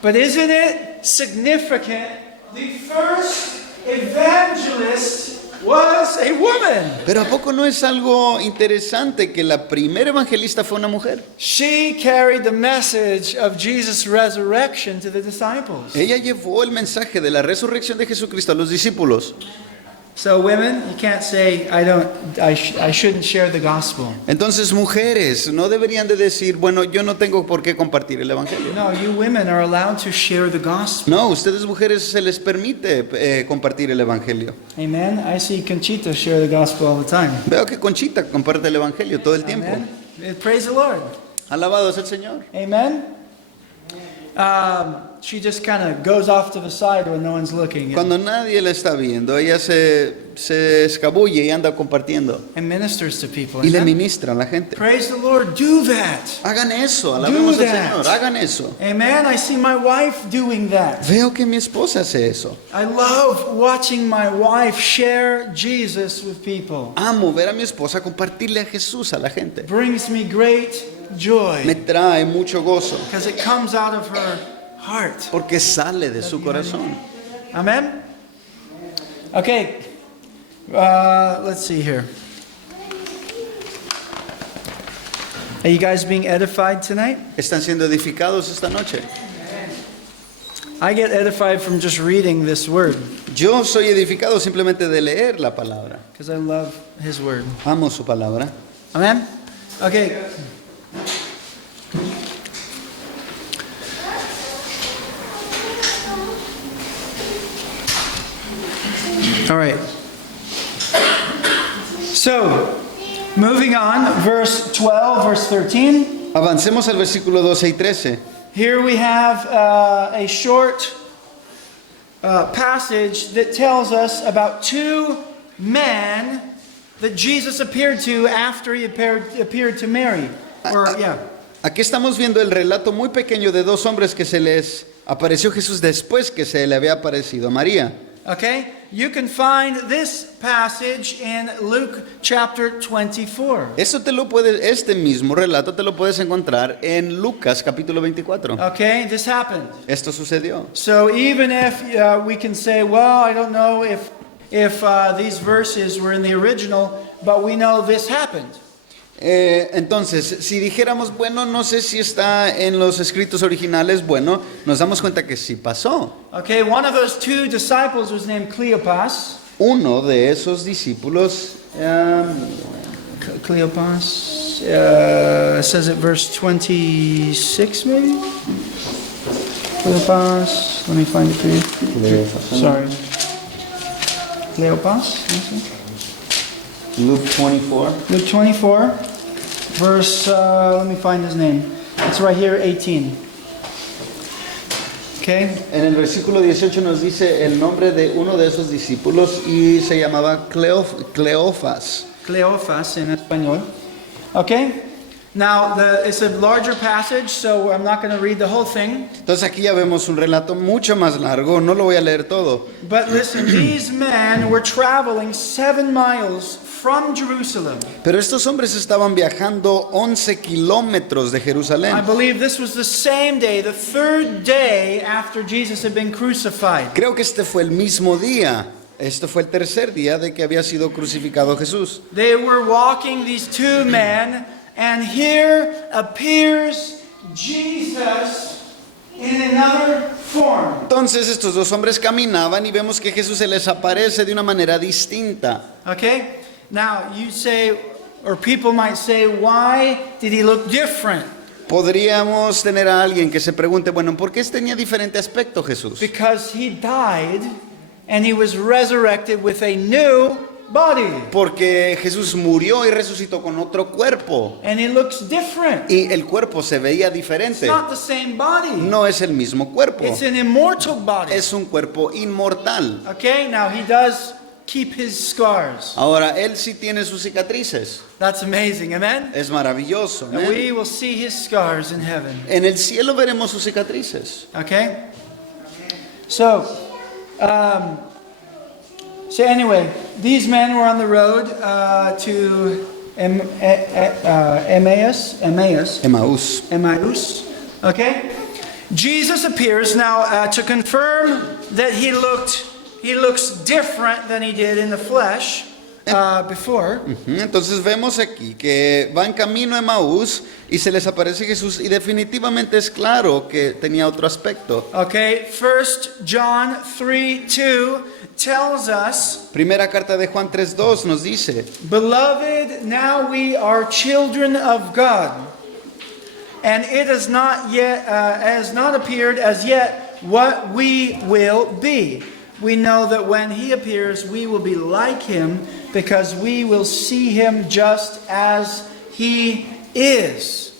But isn't it significant? The first evangelist was a woman. Pero ¿a poco no es algo interesante que la primera evangelista fue una mujer? She carried the message of Jesus' resurrection to the disciples. Ella llevó el mensaje de la resurrección de Jesucristo a los discípulos. So women, you can't say I shouldn't share the gospel. Entonces mujeres no deberían de decir, bueno, yo no tengo por qué compartir el evangelio. No, you women are allowed to share the gospel. No, ustedes mujeres se les permite compartir el evangelio. Amen. I see Conchita share the gospel all the time. Veo que Conchita comparte el evangelio todo el tiempo. Amen. Praise the Lord. Alabado es el Señor. Amen. she just kind of goes off to the side when no one's looking Cuando nadie la está viendo, ella se escabulle y anda compartiendo and ministers to people. y le Amen? ministra a la gente. Praise the Lord. Do that. Hagan eso, alabemos Do al that. Señor, hagan eso. Amen. I see my wife doing that. Veo que mi esposa hace eso. I love watching my wife share Jesus with people. Amo ver a mi esposa compartirle a Jesús a la gente. Brings me great joy Me trae mucho gozo because it comes out of her heart. porque sale de su corazón. Amen. Okay. Let's see here. Are you guys being edified tonight? ¿Están siendo edificados esta noche? I get edified from just reading this word Yo soy edificado simplemente de leer la palabra. because I love His word. Amo su palabra. Amen. Okay. All right. So, moving on, verse 12, verse 13. Avancemos al versículo 12 y 13. Here we have a short passage that tells us about two men that Jesus appeared to after He appeared to Mary. Aquí estamos viendo el relato muy pequeño de dos hombres que se les apareció Jesús después que se le había aparecido a María. Okay, you can find this passage in Luke chapter 24. Este mismo relato te lo puedes encontrar en Lucas capítulo 24. Okay, this happened. Esto sucedió. So even if we can say, well, I don't know if these verses were in the original, but we know this happened. Entonces, si dijéramos, bueno, no sé si está en los escritos originales, bueno, nos damos cuenta que sí pasó. Okay, one of those two disciples was named Cleopas. Uno de esos discípulos, Cleopas, it says it verse 26 maybe? Cleopas, let me find it for you. Sorry. Cleopas, let me see. Luke 24. Luke 24, verse, let me find his name. It's right here, 18. Okay? En el versículo 18 nos dice el nombre de uno de esos discípulos y se llamaba Cleofas. Cleofas en español. Okay? Now, it's a larger passage, so I'm not going to read the whole thing. Entonces aquí ya vemos un relato mucho más largo, no lo voy a leer todo. But listen, these men were traveling 7 miles from Jerusalem. Pero estos hombres estaban viajando 11 kilómetros de I Jerusalén. believe this was the same day, the third day after Jesus had been crucified. Creo que este fue el mismo día. Esto fue el tercer día de que había sido crucificado Jesús. They were walking, these two men, and here appears Jesus in another form. Entonces estos dos hombres caminaban y vemos que Jesús se les aparece de una manera distinta. Okay? Now, you say, or people might say, why did he look different? Podríamos tener a alguien que se pregunte, bueno, ¿por qué tenía diferente aspecto Jesús? Because he died and he was resurrected with a new body. Porque Jesús murió y resucitó con otro cuerpo. And it looks different. Y el cuerpo se veía It's diferente. not the same body. No es el mismo cuerpo. It's an immortal body. Es un cuerpo inmortal. Okay, now he does keep his scars. Ahora, él sí tiene sus cicatrices. That's amazing, amen? Es maravilloso. And amén. we will see his scars in heaven. En el cielo veremos sus cicatrices. Okay? So anyway, these men were on the road to Emmaus. Okay? Jesus appears now to confirm that he looks different than he did in the flesh before. Entonces vemos aquí que van camino a Emaús y se les aparece Jesús y definitivamente es claro que tenía otro aspecto. Okay, 1 John 3:2 tells us, Primera carta de Juan 3:2 nos dice, Beloved, now we are children of God, and it has not appeared as yet what we will be. We know that when he appears, we will be like him, because we will see him just as he is.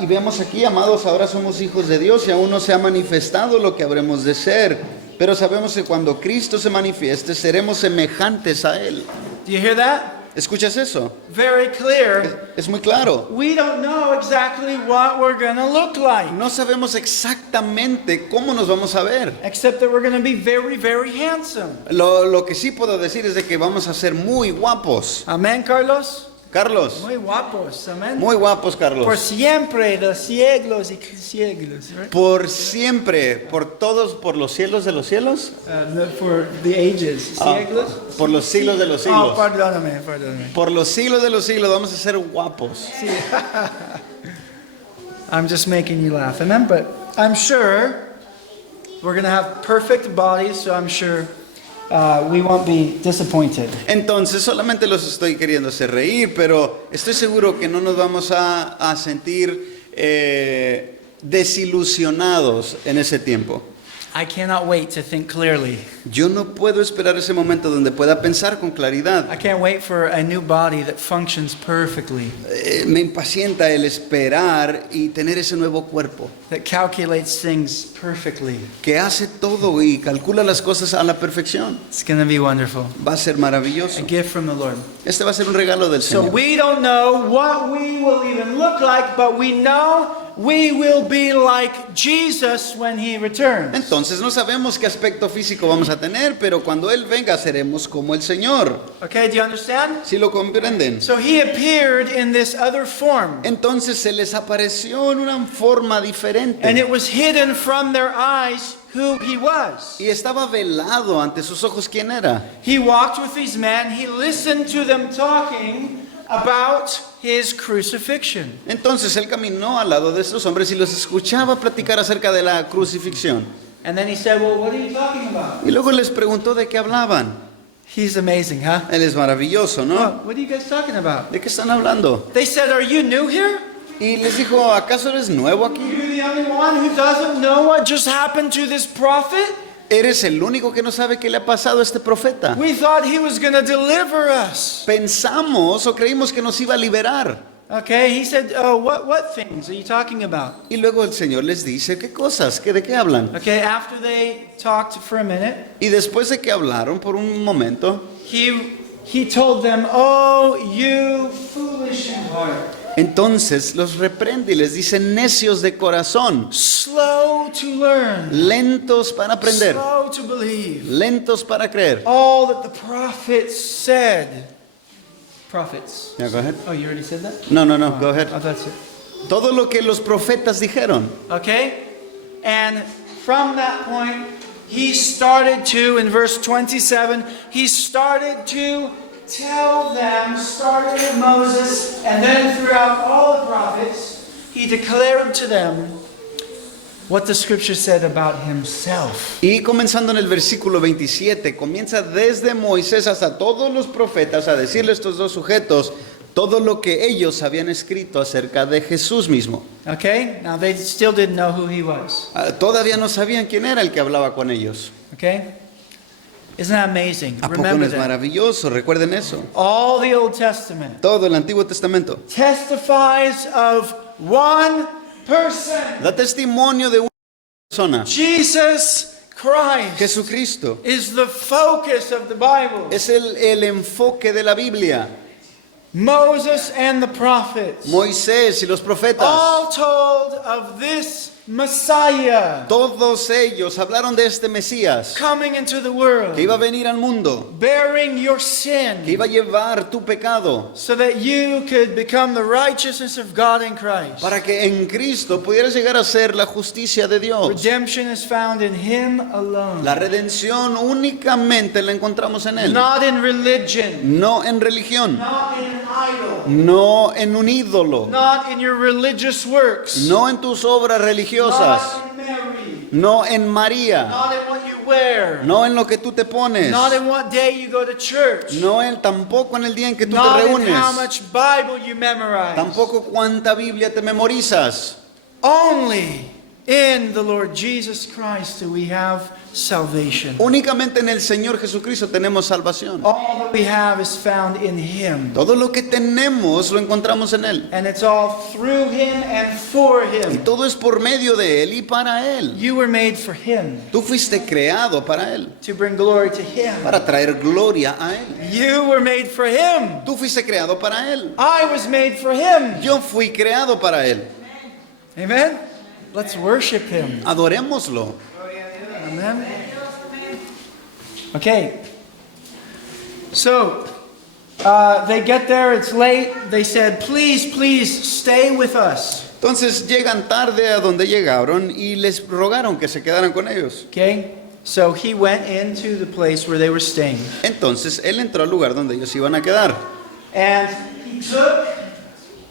Y vemos aquí, amados, ahora somos hijos de Dios y aún no se ha manifestado lo que habremos de ser. Pero sabemos que cuando Cristo se manifieste, seremos semejantes a Él. Do you hear that? ¿Escuchas eso? Very clear. Es muy claro. We don't know exactly what we're going to look like, No sabemos exactamente cómo nos vamos a ver. except that we're going to be very, very handsome. Lo que sí puedo decir es de que vamos a ser muy guapos. Amen, Carlos? Carlos, Muy guapos, amen. muy guapos, Por Carlos. siempre, los siglos y siglos, right? Por siempre, por todos, por los cielos de los cielos. For the ages, siglos. Por los siglos de los Oh, siglos. perdóname. Por los siglos de los siglos vamos a ser guapos. Sí. I'm just making you laugh, amen. But I'm sure we're going to have perfect bodies, so I'm sure we won't be disappointed. Entonces solamente los estoy queriendo hacer reír, pero estoy seguro que no nos vamos a sentir desilusionados en ese tiempo. I cannot wait to think clearly. Yo no puedo esperar ese momento donde pueda pensar con claridad. I can't wait for a new body that functions perfectly, Me impacienta el esperar y tener ese nuevo cuerpo that calculates things perfectly. que hace todo y calcula las cosas a la perfección. It's going to be wonderful. Va a ser maravilloso. A gift from the Lord. Este va a ser un regalo del So Señor. we don't know what we will even look like, but we know we will be like Jesus when he returns. Entonces no sabemos qué aspecto físico vamos a tener, pero cuando Él venga seremos como el Señor. Okay, do you understand? ¿Sí lo comprenden? So he appeared in this other form, Entonces se les apareció en una forma and diferente it was hidden from their eyes who he was. y estaba velado ante sus ojos quién era. He walked with these men, he listened to them talking about his crucifixion. Entonces Él caminó al lado de estos hombres y los escuchaba platicar acerca de la crucifixión. And then he said, "Well, what are you talking about?" Y luego les preguntó de qué hablaban. He's amazing, huh? Él es maravilloso, ¿no? Oh, what are you guys talking about? ¿De qué están hablando? They said, "Are you new here? Y les dijo, ¿acaso eres nuevo aquí? You're the only one who doesn't know what just happened to this prophet? ¿Eres el único que no sabe qué le ha pasado a este profeta? We thought he was going to deliver us." Pensamos o creímos que nos iba a liberar. Okay, he said, "Oh, what things are you talking about?" Y luego el Señor les dice, ¿qué cosas? ¿De qué hablan? Okay, after they talked for a minute, Y después de que hablaron por un momento, he told them, "Oh, you foolish in heart, entonces los reprende y les dice, necios de corazón, slow to learn, lentos para aprender, slow to believe, lentos para creer. all that the prophets said." Prophets. Yeah, go ahead. Oh, you already said that? No, go ahead. Oh, that's it. Todo lo que los profetas dijeron. Okay? And from that point, he started to, in verse 27, he started to tell them, starting with Moses, and then throughout all the prophets, he declared to them what the scripture said about himself. Y comenzando en el versículo 27, comienza desde Moisés hasta todos los profetas a decirle a estos dos sujetos todo lo que ellos habían escrito acerca de Jesús mismo. Okay? Now they still didn't know who he was. Todavía no sabían quién era el que hablaba con ellos. Okay? Isn't that amazing? ¿A poco no Remember es that. maravilloso? Recuerden eso. All the Old Testament Todo el Antiguo Testamento testifies of one person, da testimonio de una persona. Jesus Christ Jesucristo is the focus of the Bible. es el enfoque de la Biblia. Moses and the prophets Moisés y los profetas, all told of this Messiah todos ellos hablaron de este Mesías coming into the world, que iba a venir al mundo, bearing your que sin, iba a llevar tu pecado, so that you could become the righteousness of God in Christ. para que en Cristo pudieras llegar a ser la justicia de Dios. Redemption is found in Him alone, La redención únicamente la encontramos en Él, not in religion, no en religión, not in an idol, no en un ídolo, not in your religious works, no en tus obras religiosas, not in Mary, no en María, not in what you wear, no en lo que tú te pones, not in what day you go to church, no en tampoco en el día en que tú te not in reúnes, how much Bible you memorize. tampoco cuánta Biblia te memorizas. Only In the Lord Jesus Christ do we have salvation. Únicamente en el Señor Jesucristo tenemos salvación. All that we have is found in Him. Todo lo que tenemos lo encontramos en Él. And it's all through Him and for Y Him. todo es por medio de Él y para Él. You were made for Him, Tú fuiste creado para Él, to bring glory to Him. para traer gloria a Él. You were made for Him. Tú fuiste creado para Él. I was made for Him. Yo fui creado para Él. Amen? Let's worship Him. Adorémoslo. Amen? Okay. So, they get there, it's late. They said, please, please stay with us. Entonces llegan tarde a donde llegaron y les rogaron que se quedaran con ellos. Okay? So he went into the place where they were staying. Entonces él entró al lugar donde ellos iban a quedar. And he took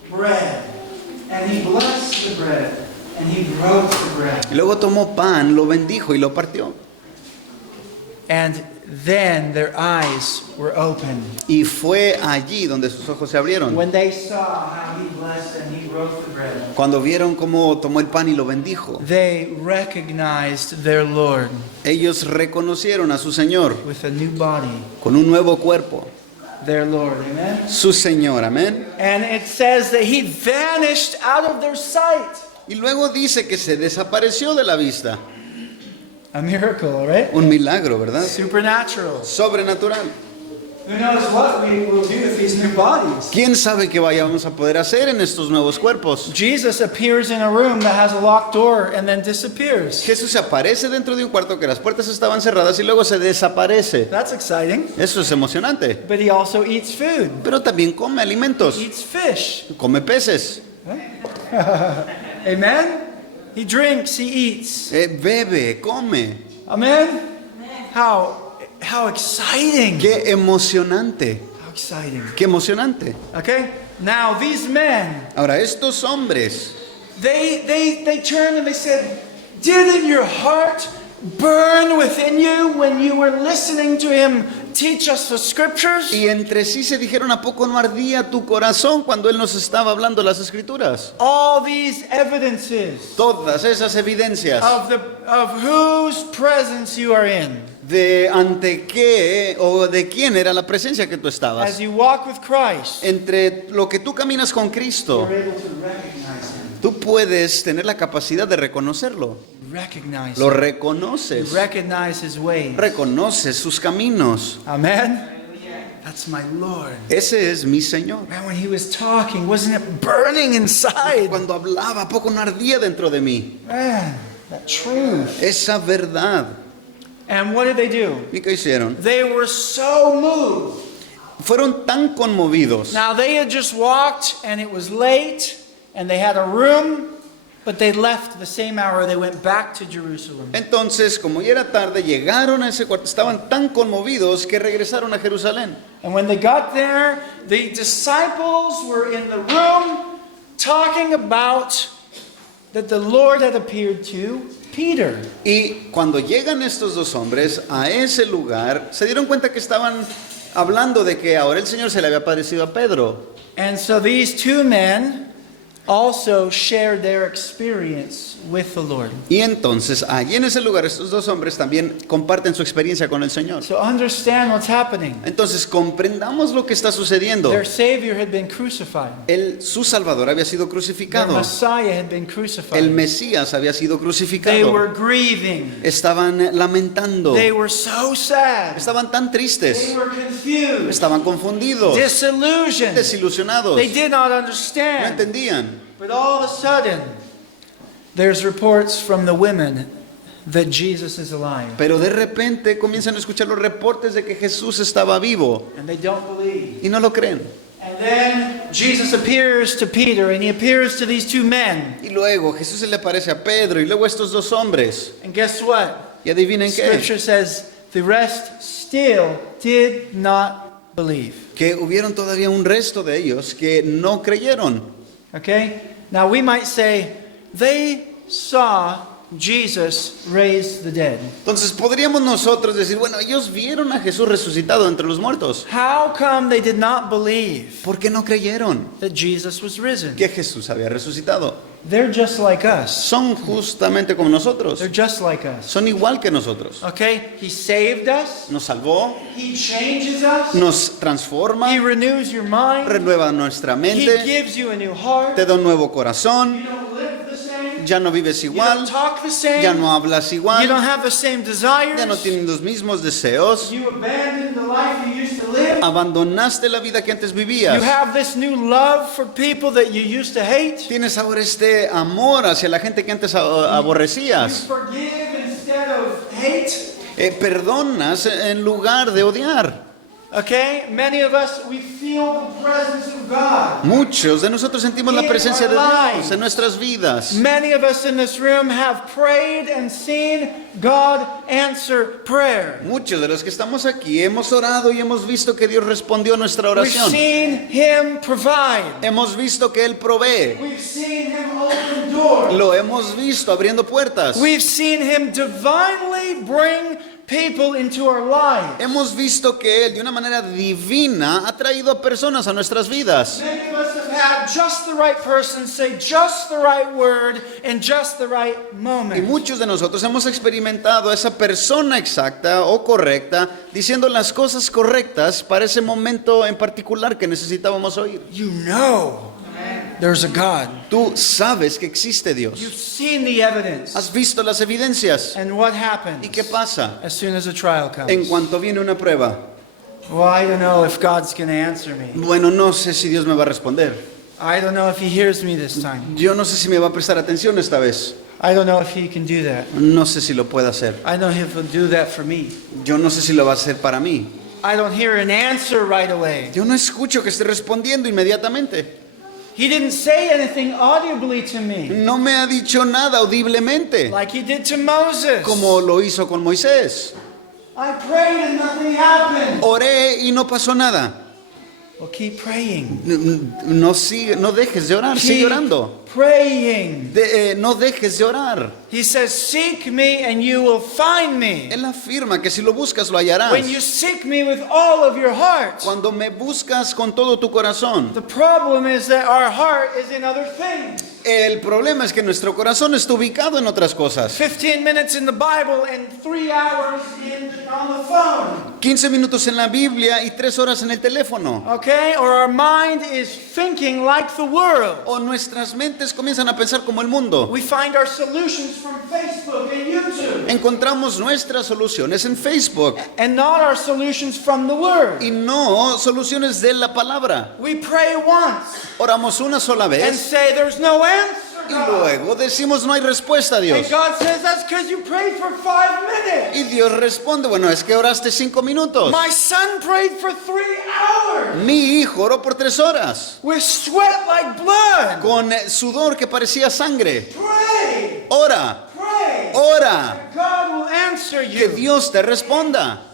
bread. And he blessed the bread. And he broke the bread. Y luego tomó pan, lo bendijo y lo partió. And then their eyes were opened. Y fue allí donde sus ojos se abrieron. When they saw how he blessed and he broke the bread, Cuando vieron cómo tomó el pan y lo bendijo, they recognized their Lord ellos reconocieron a su Señor with a new body. con un nuevo cuerpo. Their Lord, amen? Su Señor, amén. And it says that he vanished out of their sight. Y luego dice que se desapareció de la vista. A miracle, right? Un milagro, ¿verdad? Supernatural. Sobrenatural. Who knows what we will do with these new bodies? ¿Quién sabe qué vayamos a poder hacer en estos nuevos cuerpos? Jesus appears in a room that has a locked door and then disappears. Jesús aparece dentro de un cuarto que las puertas estaban cerradas y luego se desaparece. That's exciting. Eso es emocionante. But he also eats food. Pero también come alimentos, He eats fish. come peces, Amen? He drinks, he eats. bebe, come. Amen? How exciting. Qué emocionante, How exciting. qué emocionante. Okay? Now these men, Ahora, estos hombres, they turned and they said, didn't your heart burn within you when you were listening to him teach us the scriptures? y entre sí se dijeron, ¿a poco no ardía tu corazón cuando Él nos estaba hablando las Escrituras? All these evidences Todas esas evidencias of whose presence you are in de ante qué o de quién era la presencia que tú as estabas. you walk with Christ. Entre lo que tú caminas con Cristo, You're able to recognize him. tú puedes tener la capacidad de reconocerlo. Recognize Lo him. reconoces. You recognize his ways. Reconoces sus caminos. Amen? That's my Lord. Ese es mi Señor. Man, when he was talking, wasn't it burning inside? Cuando hablaba, ¿a poco no ardía dentro de mí? Man, that truth. Esa verdad. And what did they do? ¿Y qué hicieron? They were so moved. Fueron tan conmovidos. Now they had just walked and it was late and they had a room, but they left the same hour. They went back to Jerusalem. Entonces, como ya era tarde, llegaron a ese cuarto. Estaban tan conmovidos que regresaron a Jerusalén. And when they got there, the disciples were in the room talking about that the Lord had appeared to Peter. Y cuando llegan estos dos hombres a ese lugar, se dieron cuenta que estaban hablando de que ahora el Señor se le había aparecido a Pedro. And so these two men also shared their experience with the Lord. Y entonces, allí en ese lugar, estos dos hombres también comparten su experiencia con el Señor. So understand what's happening. Entonces, comprendamos lo que está sucediendo. Their Savior had been crucified. Su Salvador había sido Their crucificado. Messiah had been El crucified. Mesías había sido They crucificado. were grieving. Estaban lamentando. They were so sad. Estaban tan They tristes. were confused. Estaban confundidos. Disillusioned. Desilusionados. They did not No understand. entendían. But all of a sudden, there's reports from the women that Jesus is alive. Pero de repente comienzan a escuchar los reportes de que Jesús estaba vivo. And they don't believe. Y no lo creen. And then Jesus appears to Peter and he appears to these two men. Y luego Jesús se le aparece a Pedro y luego a estos dos hombres. And guess what? Y adivinen qué. Scripture says the rest still did not believe. Que hubieron todavía un resto de ellos que no creyeron. Okay? Now we might say they saw Jesus raise the dead. Entonces podríamos nosotros decir, bueno, ellos vieron a Jesús resucitado entre los muertos. How come they did not believe ¿Por qué no creyeron that Jesus was risen? que Jesús había resucitado? they're just like us. son justamente como nosotros. They're just like us. Son igual que nosotros. Okay? He saved us. Nos salvó, He changes us. nos transforma, He renews your mind. renueva nuestra He mente, gives you a new heart. te da un nuevo You corazón, don't live the same. ya no vives You igual, don't talk the same. ya no hablas You igual, don't have the same desires. ya no tienes los mismos deseos, You abandoned the life you used to live. abandonaste la vida que antes You vivías. have this new love for people that you used to hate. Tienes ahora este amor hacia la gente que antes You aborrecías. forgive instead of hate. Perdonas en lugar de odiar. Okay? Many of us, we feel the presence of God. Muchos de nosotros sentimos la presencia de Dios en nuestras vidas. Many of us in this room have prayed and seen God answer prayer. Muchos de los que estamos aquí hemos orado y hemos visto que Dios respondió a nuestra We've oración. seen Him provide. Hemos visto que Él provee. We've seen Him open doors. Lo hemos visto abriendo puertas. We've seen Him divinely bring people into our lives. Hemos visto que Él de una manera divina ha traído a personas a nuestras vidas. Many of us have had just the right person say just the right word in just the right Y moment. muchos de nosotros hemos experimentado a esa persona exacta o correcta diciendo las cosas correctas para ese momento en particular que necesitábamos oír. You know there's a God. Tú sabes que existe You've Dios. seen the evidence. Has visto las evidencias. And what happens ¿Y qué pasa as soon as a trial en comes? cuanto viene una prueba? Well, I don't know if God's going to answer me. Bueno, no sé si Dios me va a responder. I don't know if He hears me this time. Yo no sé si me va a prestar atención esta vez. I don't know if He can do that. No sé si lo puede hacer. I know He will do that for me. Yo no sé si lo va a hacer para mí. I don't hear an answer right away. Yo no escucho que esté respondiendo inmediatamente. He didn't say anything audibly to me No me ha dicho nada audiblemente, like He did to Moses. como lo hizo con Moisés. I prayed and nothing happened. Oré y no pasó nada. Well, keep praying. No dejes de orar, sigue Keep orando. praying. No dejes de orar. He says, seek me and you will find me. Él afirma que si lo buscas lo hallarás. When you seek me with all of your heart. Cuando me buscas con todo tu corazón. The problem is that our heart is in other things. El problema es que nuestro corazón está ubicado en otras cosas. 15 minutes in the Bible and 3 hours on the phone. 15 minutos en la Biblia y 3 horas en el teléfono. Okay? Or our mind is thinking like the world. O nuestras mentes comienzan a pensar como el mundo. We find our solutions from Facebook and YouTube. Encontramos nuestras soluciones en Facebook And not our solutions from the Word. y no soluciones de la palabra. We pray once Oramos una sola and vez say there's no answer, y God. luego decimos no hay respuesta a Dios. And God says that's because you prayed for 5 minutes. Y Dios responde, bueno, es que oraste 5 minutos. My son prayed for 3 hours Mi hijo oró por 3 horas with sweat like blood. con sudor que parecía sangre. Pray, Ora, pray. ora, God will answer que you. Dios te responda.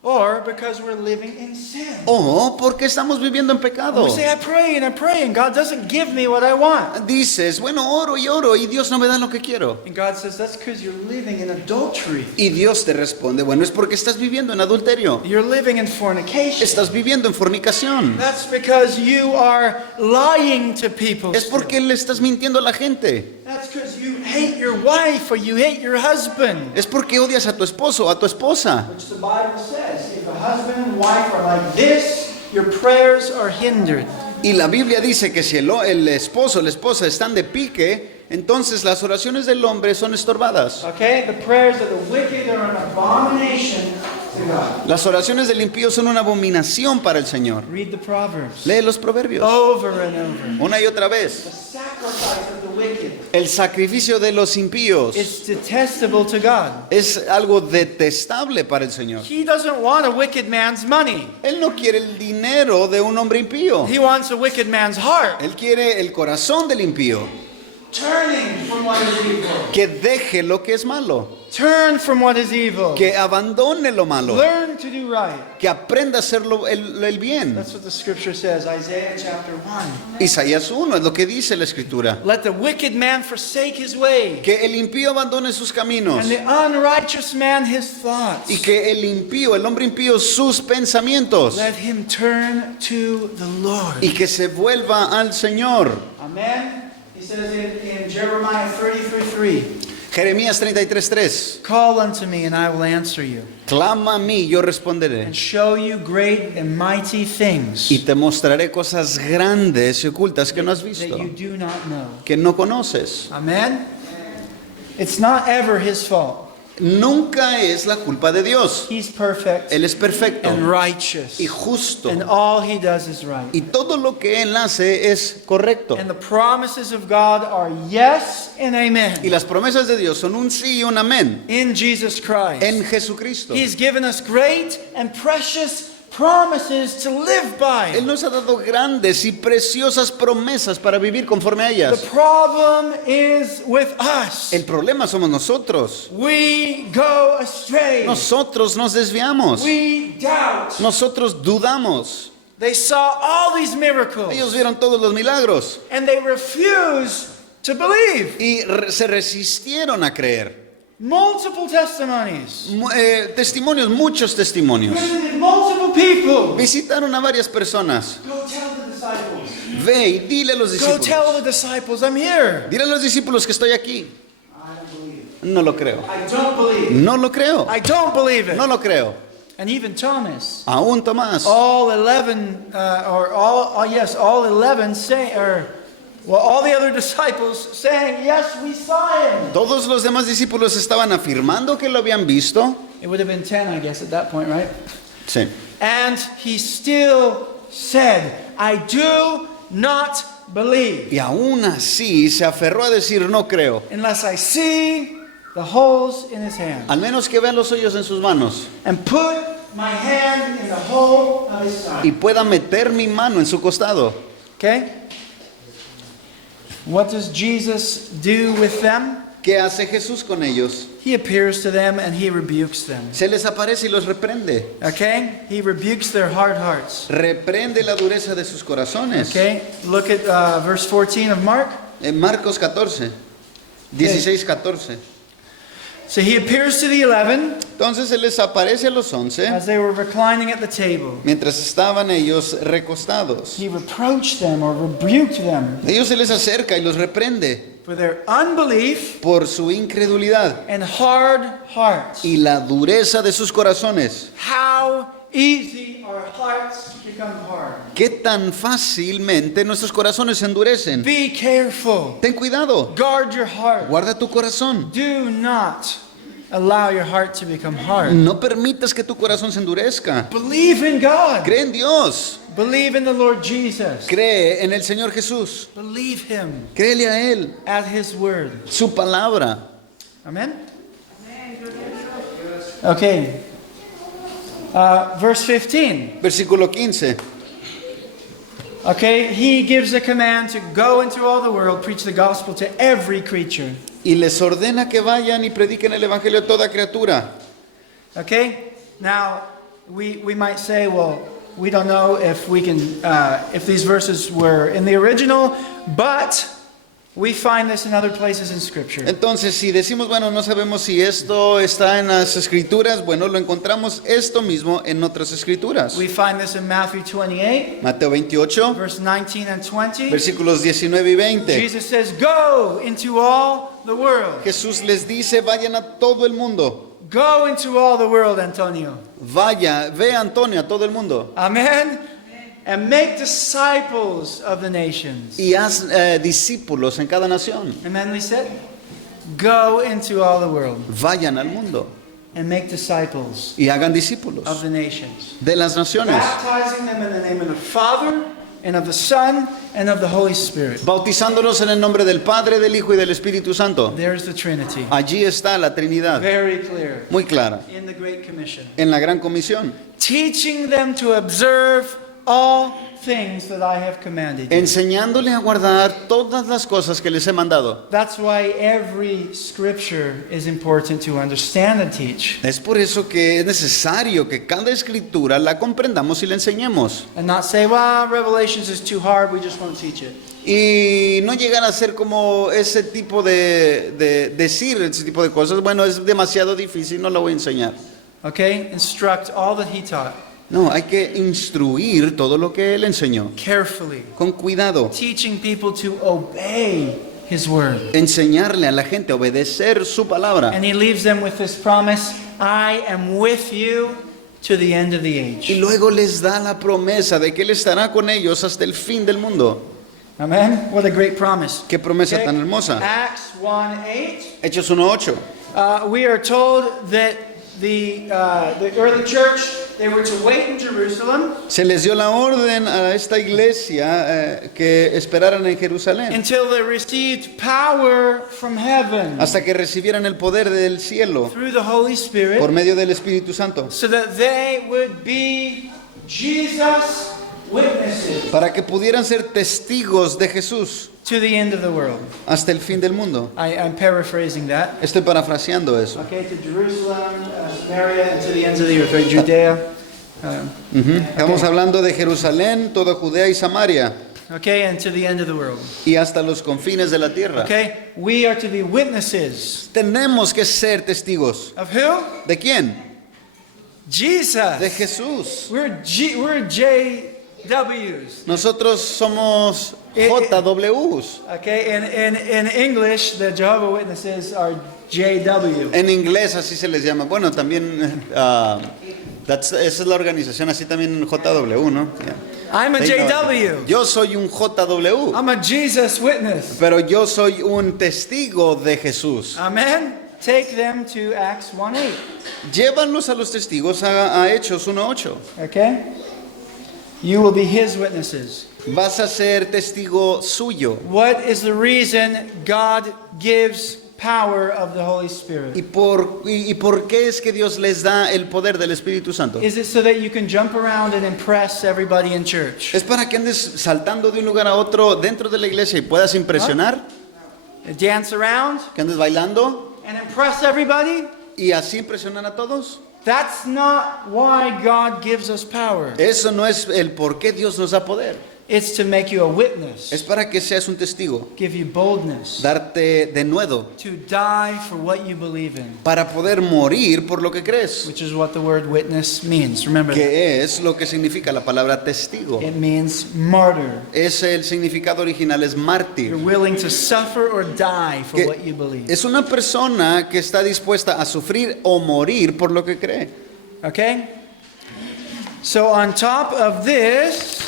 Or because we're living in sin. O porque estamos viviendo en pecado. We say, I pray and God doesn't give me what I want. Dices, bueno, oro y Dios no me da lo que quiero. And God says, that's because you're living in adultery. Y Dios te responde, bueno, es porque estás viviendo en adulterio. You're living in fornication. Estás viviendo en fornicación. That's because you are lying to people. Es porque le estás mintiendo a la gente. That's because you hate your wife or you hate your husband. Es porque odias a tu esposo o a tu esposa. Which the Bible says, if a husband and wife are like this, your prayers are hindered. Y la Biblia dice que si el esposo o la esposa están de pique, entonces las oraciones del hombre son estorbadas. Okay? The prayers of the wicked are an abomination to God. Las oraciones del impío son una abominación para el Señor. Read the Proverbs. Lee los proverbios Over and over. una y otra The vez. sacrifice of the wicked El sacrificio de los impíos is detestable to God. es algo detestable para el Señor. He doesn't want a wicked man's money. Él no quiere el dinero de un hombre impío. He wants a wicked man's heart. Él quiere el corazón del impío. Turning from what is evil. Que deje lo que es malo. Turn from what is evil. Que abandone lo malo. Learn to do right. Que aprenda a hacer el bien. That's what the scripture says, Isaiah chapter 1. Isaías 1 es lo que dice la escritura. Let the wicked man forsake his way, Que el impío abandone sus caminos. and the unrighteous man his thoughts. Y que el impío, el hombre impío, sus pensamientos. Let him turn to the Lord. Y que se vuelva al Señor. Amen. He says in Jeremiah 33:3, Jeremías 33:3. call unto me and I will answer you Clama a mí, yo responderé. and show you great and mighty things Y te mostraré cosas grandes y ocultas que no has that visto, you do not know. que no conoces. Amen? It's not ever his fault. Nunca es la culpa de Dios. He's perfect Él es perfecto and righteous. y justo. And all he does is right. Y todo lo que Él hace es correcto. And the promises of God are yes and Y amen las promesas de Dios son un sí y un amén in Jesus Christ. en Jesucristo. He's given us great and precious promises to live by. Él nos ha dado grandes y preciosas promesas para vivir conforme a The ellas. problem is with us. El problema somos nosotros. We go astray. Nosotros nos desviamos. We doubt. Nosotros dudamos. They saw all these miracles Ellos vieron todos los milagros and they refuse to believe. y se resistieron a creer. Multiple testimonies. Testimonios, muchos testimonios. Visited multiple people. Visitaron a varias personas. Go tell the disciples. Ve y dile a los Go tell discípulos. the disciples I'm here. Dile a los discípulos que estoy aquí. I don't believe it. No lo creo. I don't believe. No lo creo. I don't believe it. No lo creo. And even Thomas. Aún Tomás. All 11, all 11 say, all the other disciples saying, yes, we saw him. Todos los demás discípulos estaban afirmando que lo habían visto. It would have been 10, I guess, at that point, right? Sí. And he still said, I do not believe Y aún así se aferró a decir no creo. unless I see the holes in his hand Al menos que vean los hoyos en sus manos and put my hand in the hole of his side. y pueda meter mi mano en su costado. Okay? What does Jesus do with them? ¿Qué hace Jesús con ellos? He appears to them and he rebukes them. Se les aparece y los reprende. Okay? He rebukes their hard hearts. Reprende la dureza de sus corazones. Okay? Look at verse 14 of Mark. En Marcos 14, 16-14. So he appears to the 11 Entonces se les aparece a los 11 as they were reclining at the table. mientras estaban ellos recostados. He reproached them or rebuked them Ellos se les acerca y los reprende for their unbelief por su incredulidad and hard hearts. y la dureza de sus corazones. How easy our hearts become hard. ¿Qué tan fácilmente nuestros corazones se endurecen? Be careful. Ten cuidado, Guard your heart. guarda tu corazón. Do not allow your heart to become hard. No permitas que tu corazón se endurezca. Believe in God. Cree en Dios, Believe in the Lord Jesus. cree en el Señor Jesús, Believe Him créele a Él, at His word. su palabra. Amen? Okay. Verse 15. Versículo 15. Okay, He gives a command to go into all the world, preach the gospel to every creature. Y les ordena que vayan y prediquen el evangelio a toda criatura. Okay? Now, we might say, well, we don't know if we can, if these verses were in the original, but we find this in other places in Scripture. Entonces, si decimos, bueno, no sabemos si esto está en las escrituras, bueno, lo encontramos esto mismo en otras escrituras. We find this in Matthew 28, Mateo 28, verse 19 and 20. versículos 19 y 20. Jesus says, go into all the world. Jesús les dice, vayan a todo el mundo. Go into all the world, Antonio. Vaya, ve Antonio a todo el mundo. Amen? And make disciples of the nations. Y haz discípulos en cada nación. And then we said, go into all the world Vayan al mundo and make disciples y hagan of discípulos the nations. de las naciones, Baptizing them in the name of the Father and of the Son and of the Holy Spirit. bautizándolos en el nombre del Padre, del Hijo y del Espíritu Santo. There's the Trinity. Allí está la Trinidad, Very clear muy clara, in the Great Commission. en la Gran Comisión. Teaching them to observe all things that I have commanded you. Enseñándole a guardar todas las cosas que les he mandado. That's why every scripture is important to understand and teach. Es por eso que es necesario que cada escritura la comprendamos y la enseñemos. And not say, well, Revelations is too hard, we just won't teach it. Y no llegar a ser como ese tipo de decir ese tipo de cosas. Bueno, es demasiado difícil, no lo voy a enseñar. Okay? Instruct all that he taught No, hay que instruir todo lo que él enseñó. carefully. Con cuidado. Teaching people to obey His word. enseñarle a la gente, obedecer su palabra. And he leaves them with this promise, I am with you to the end of the Y age. luego les da la promesa de que Él estará con ellos hasta el fin del mundo. Amen? What a great promise. Qué promesa Okay? tan hermosa. Acts 1:8. Hechos 1:8. We are told that the early church, they were to wait in Jerusalem Se les dio la orden a esta iglesia que esperaran en Jerusalén until they received power from heaven hasta que recibieran el poder del cielo through the Holy Spirit, por medio del Espíritu Santo, so that they would be Jesus witnesses para que pudieran ser testigos de Jesús to the end of the world. hasta el fin del mundo. I'm paraphrasing that. Estoy parafraseando eso. Okay, to Jerusalem, Samaria, and to the ends of the earth, right? Judea. Estamos hablando de Jerusalén, toda Judea y Samaria Okay, and to the end of the world. y hasta los confines de la tierra. Okay, we are to be witnesses Tenemos que ser testigos. of who? ¿De quién? Jesus. De Jesús. We're JWs. Nosotros somos JWs. Okay, in English, the Jehovah Witnesses are JW. En inglés así se les llama. Bueno, también esa es la organización, así también JW, ¿no? Yeah. I'm a They know. JW. Yo soy un JW, I'm a Jesus witness. pero yo soy un testigo de Jesús. Amen. Take them to Acts 1:8. Llévanos a los testigos a Hechos 1:8. Okay? You will be his witnesses. Vas a ser testigo suyo. What is the reason God gives power of the Holy Spirit? ¿Y por qué es que Dios les da el poder del Espíritu Santo? Is it so that you can jump around and impress everybody in church? Es para que andes saltando de un lugar a otro dentro de la iglesia y puedas impresionar, Dance around que andes bailando and impress everybody? y así impresionar a todos. That's not why God gives us power. Eso no es el por qué Dios nos da poder. It's to make you a witness, Es para que seas un testigo, give you boldness, darte de nuevo, to die for what you believe in, para poder morir por lo que crees. which is what the word witness means. Remember that. ¿Qué es lo que significa la palabra testigo? It means martyr. Es el significado original, es You're mártir. willing to suffer or die for Que what you believe. es una persona que está dispuesta a sufrir o morir por lo que cree. Okay? So on top of this,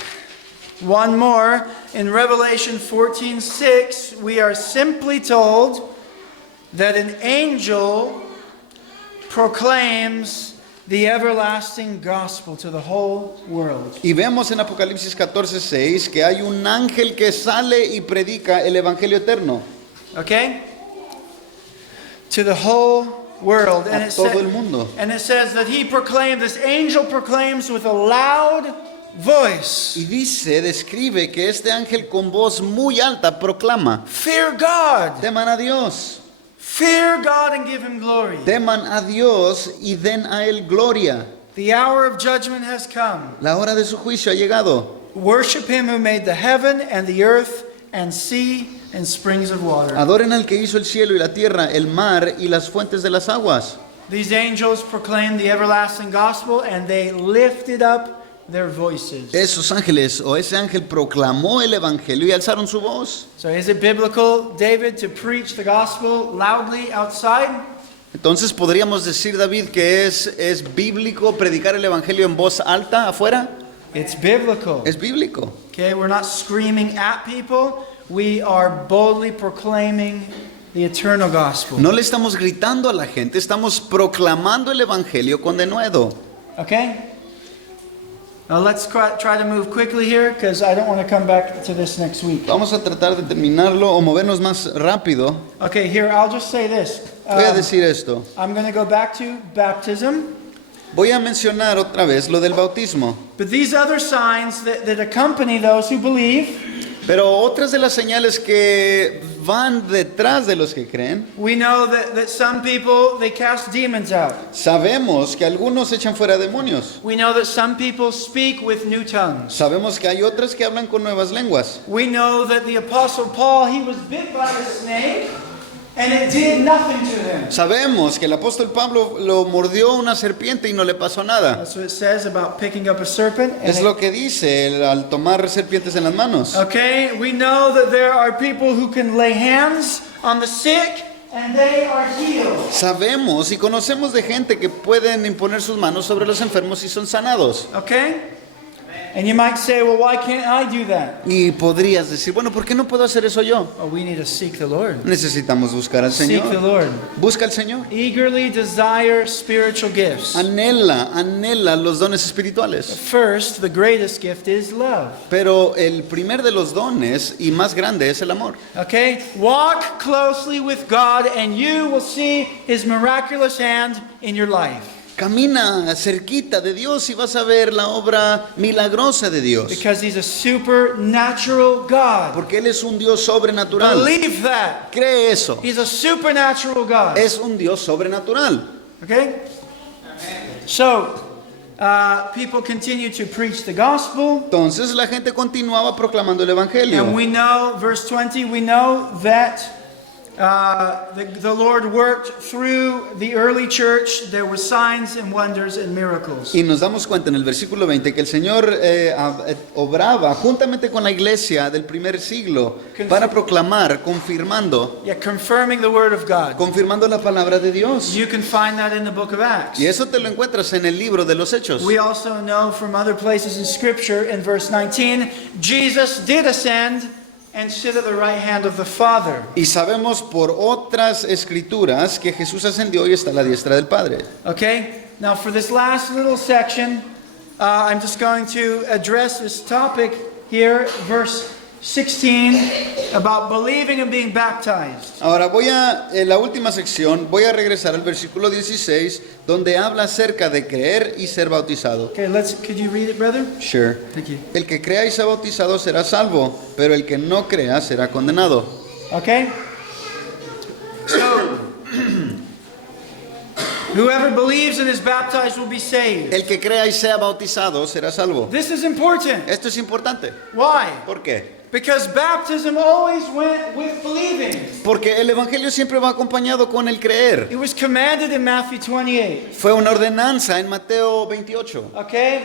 one more, in Revelation 14:6, we are simply told that an angel proclaims the everlasting gospel to the whole world. Y vemos en Apocalipsis 14:6 que hay un ángel que sale y predica el evangelio eterno Okay? To the whole world. a todo el mundo. And it says that he proclaimed, this angel proclaims with a loud voice, Y describe que este ángel con voz muy alta proclama: fear God. teman a Dios, Fear God and give him glory. teman a Dios y den a él gloria. The hour of judgment has come. La hora de su juicio ha llegado. Worship him who made the heaven and the earth and sea and springs of water. Adoren al que hizo el cielo y la tierra, el mar y las fuentes de las aguas. These angels proclaimed the everlasting gospel and they lifted up their voices. Esos ángeles o ese ángel proclamó el evangelio y alzaron su voz. So is it biblical, David, to preach the gospel loudly outside? Entonces podríamos decir, David, que es bíblico predicar el evangelio en voz alta afuera. It's biblical. Es bíblico. Okay, we're not screaming at people. We are boldly proclaiming the eternal gospel. No le estamos gritando a la gente, estamos proclamando el evangelio con denuedo. Okay? Now let's try to move quickly here because I don't want to come back to this next week. Vamos a tratar de terminarlo o movernos más rápido. Okay, here I'll just say this. Voy a decir esto. I'm going to go back to baptism. Voy a mencionar otra vez lo del bautismo. But these other signs that accompany those who believe, Pero otras de las señales que van detrás de los que creen, we know that some people, they cast demons out. sabemos que algunos echan fuera demonios. We know that some people speak with new tongues. Sabemos que hay otras que hablan con nuevas lenguas. We know that the Apostle Paul, he was bit by a snake and it did nothing to him. Sabemos que el apóstol Pablo lo mordió una serpiente y no le pasó nada. That's what it says about picking up a serpent. And Es lo que dice al tomar serpientes en las manos. okay, we know that there are people who can lay hands on the sick and they are healed. Sabemos y conocemos de gente que pueden imponer sus manos sobre los enfermos y son sanados. Okay? And you might say, well, why can't I do that? Y podrías decir, bueno, ¿por qué no puedo hacer eso yo? Oh, we need to seek the Lord. Necesitamos buscar al Seek the Señor. Lord. Busca al Señor. Eagerly desire spiritual gifts. Anhela los dones espirituales. First, the greatest gift is love. Pero el primer de los dones y más grande es el amor. Okay? Walk closely with God and you will see His miraculous hand in your life. Camina cerquita de Dios y vas a ver la obra milagrosa de Dios. Because He's a supernatural God. Porque Él es un Dios sobrenatural. Believe that. Cree eso. He's a supernatural God. Es un Dios sobrenatural. Okay? So, people continue to preach the gospel. Entonces la gente continuaba proclamando el And Evangelio. we know, verse 20, we know that the Lord worked through the early church. There were signs and wonders and miracles. Y nos damos cuenta en el versículo 20 que el Señor obraba juntamente con la iglesia del primer siglo para proclamar, confirmando Confirming the word of God. la palabra de Dios. You can find that in the book of Acts. Y eso te lo encuentras en el libro de los Hechos. We also know from other places in Scripture, in verse 19, Jesus did ascend and sit at the right hand of the Father. Y sabemos por otras escrituras que Jesús ascendió y está a la diestra del Padre. Okay? Now, for this last little section, I'm just going to address this topic here, verse 16, about believing and being baptized. Ahora en la última sección, voy a regresar al versículo 16, donde habla acerca de creer y ser bautizado. Okay, could you read it, brother? Sure. Thank you. El que crea y sea bautizado será salvo, pero el que no crea será condenado. Okay? So, whoever believes and is baptized will be saved. El que crea y sea bautizado será salvo. This is important. Esto es importante. Why? ¿Por qué? Because baptism always went with believing. Porque el evangelio siempre va acompañado con el creer. It was commanded in Matthew 28. Fue una ordenanza en Mateo 28. Okay?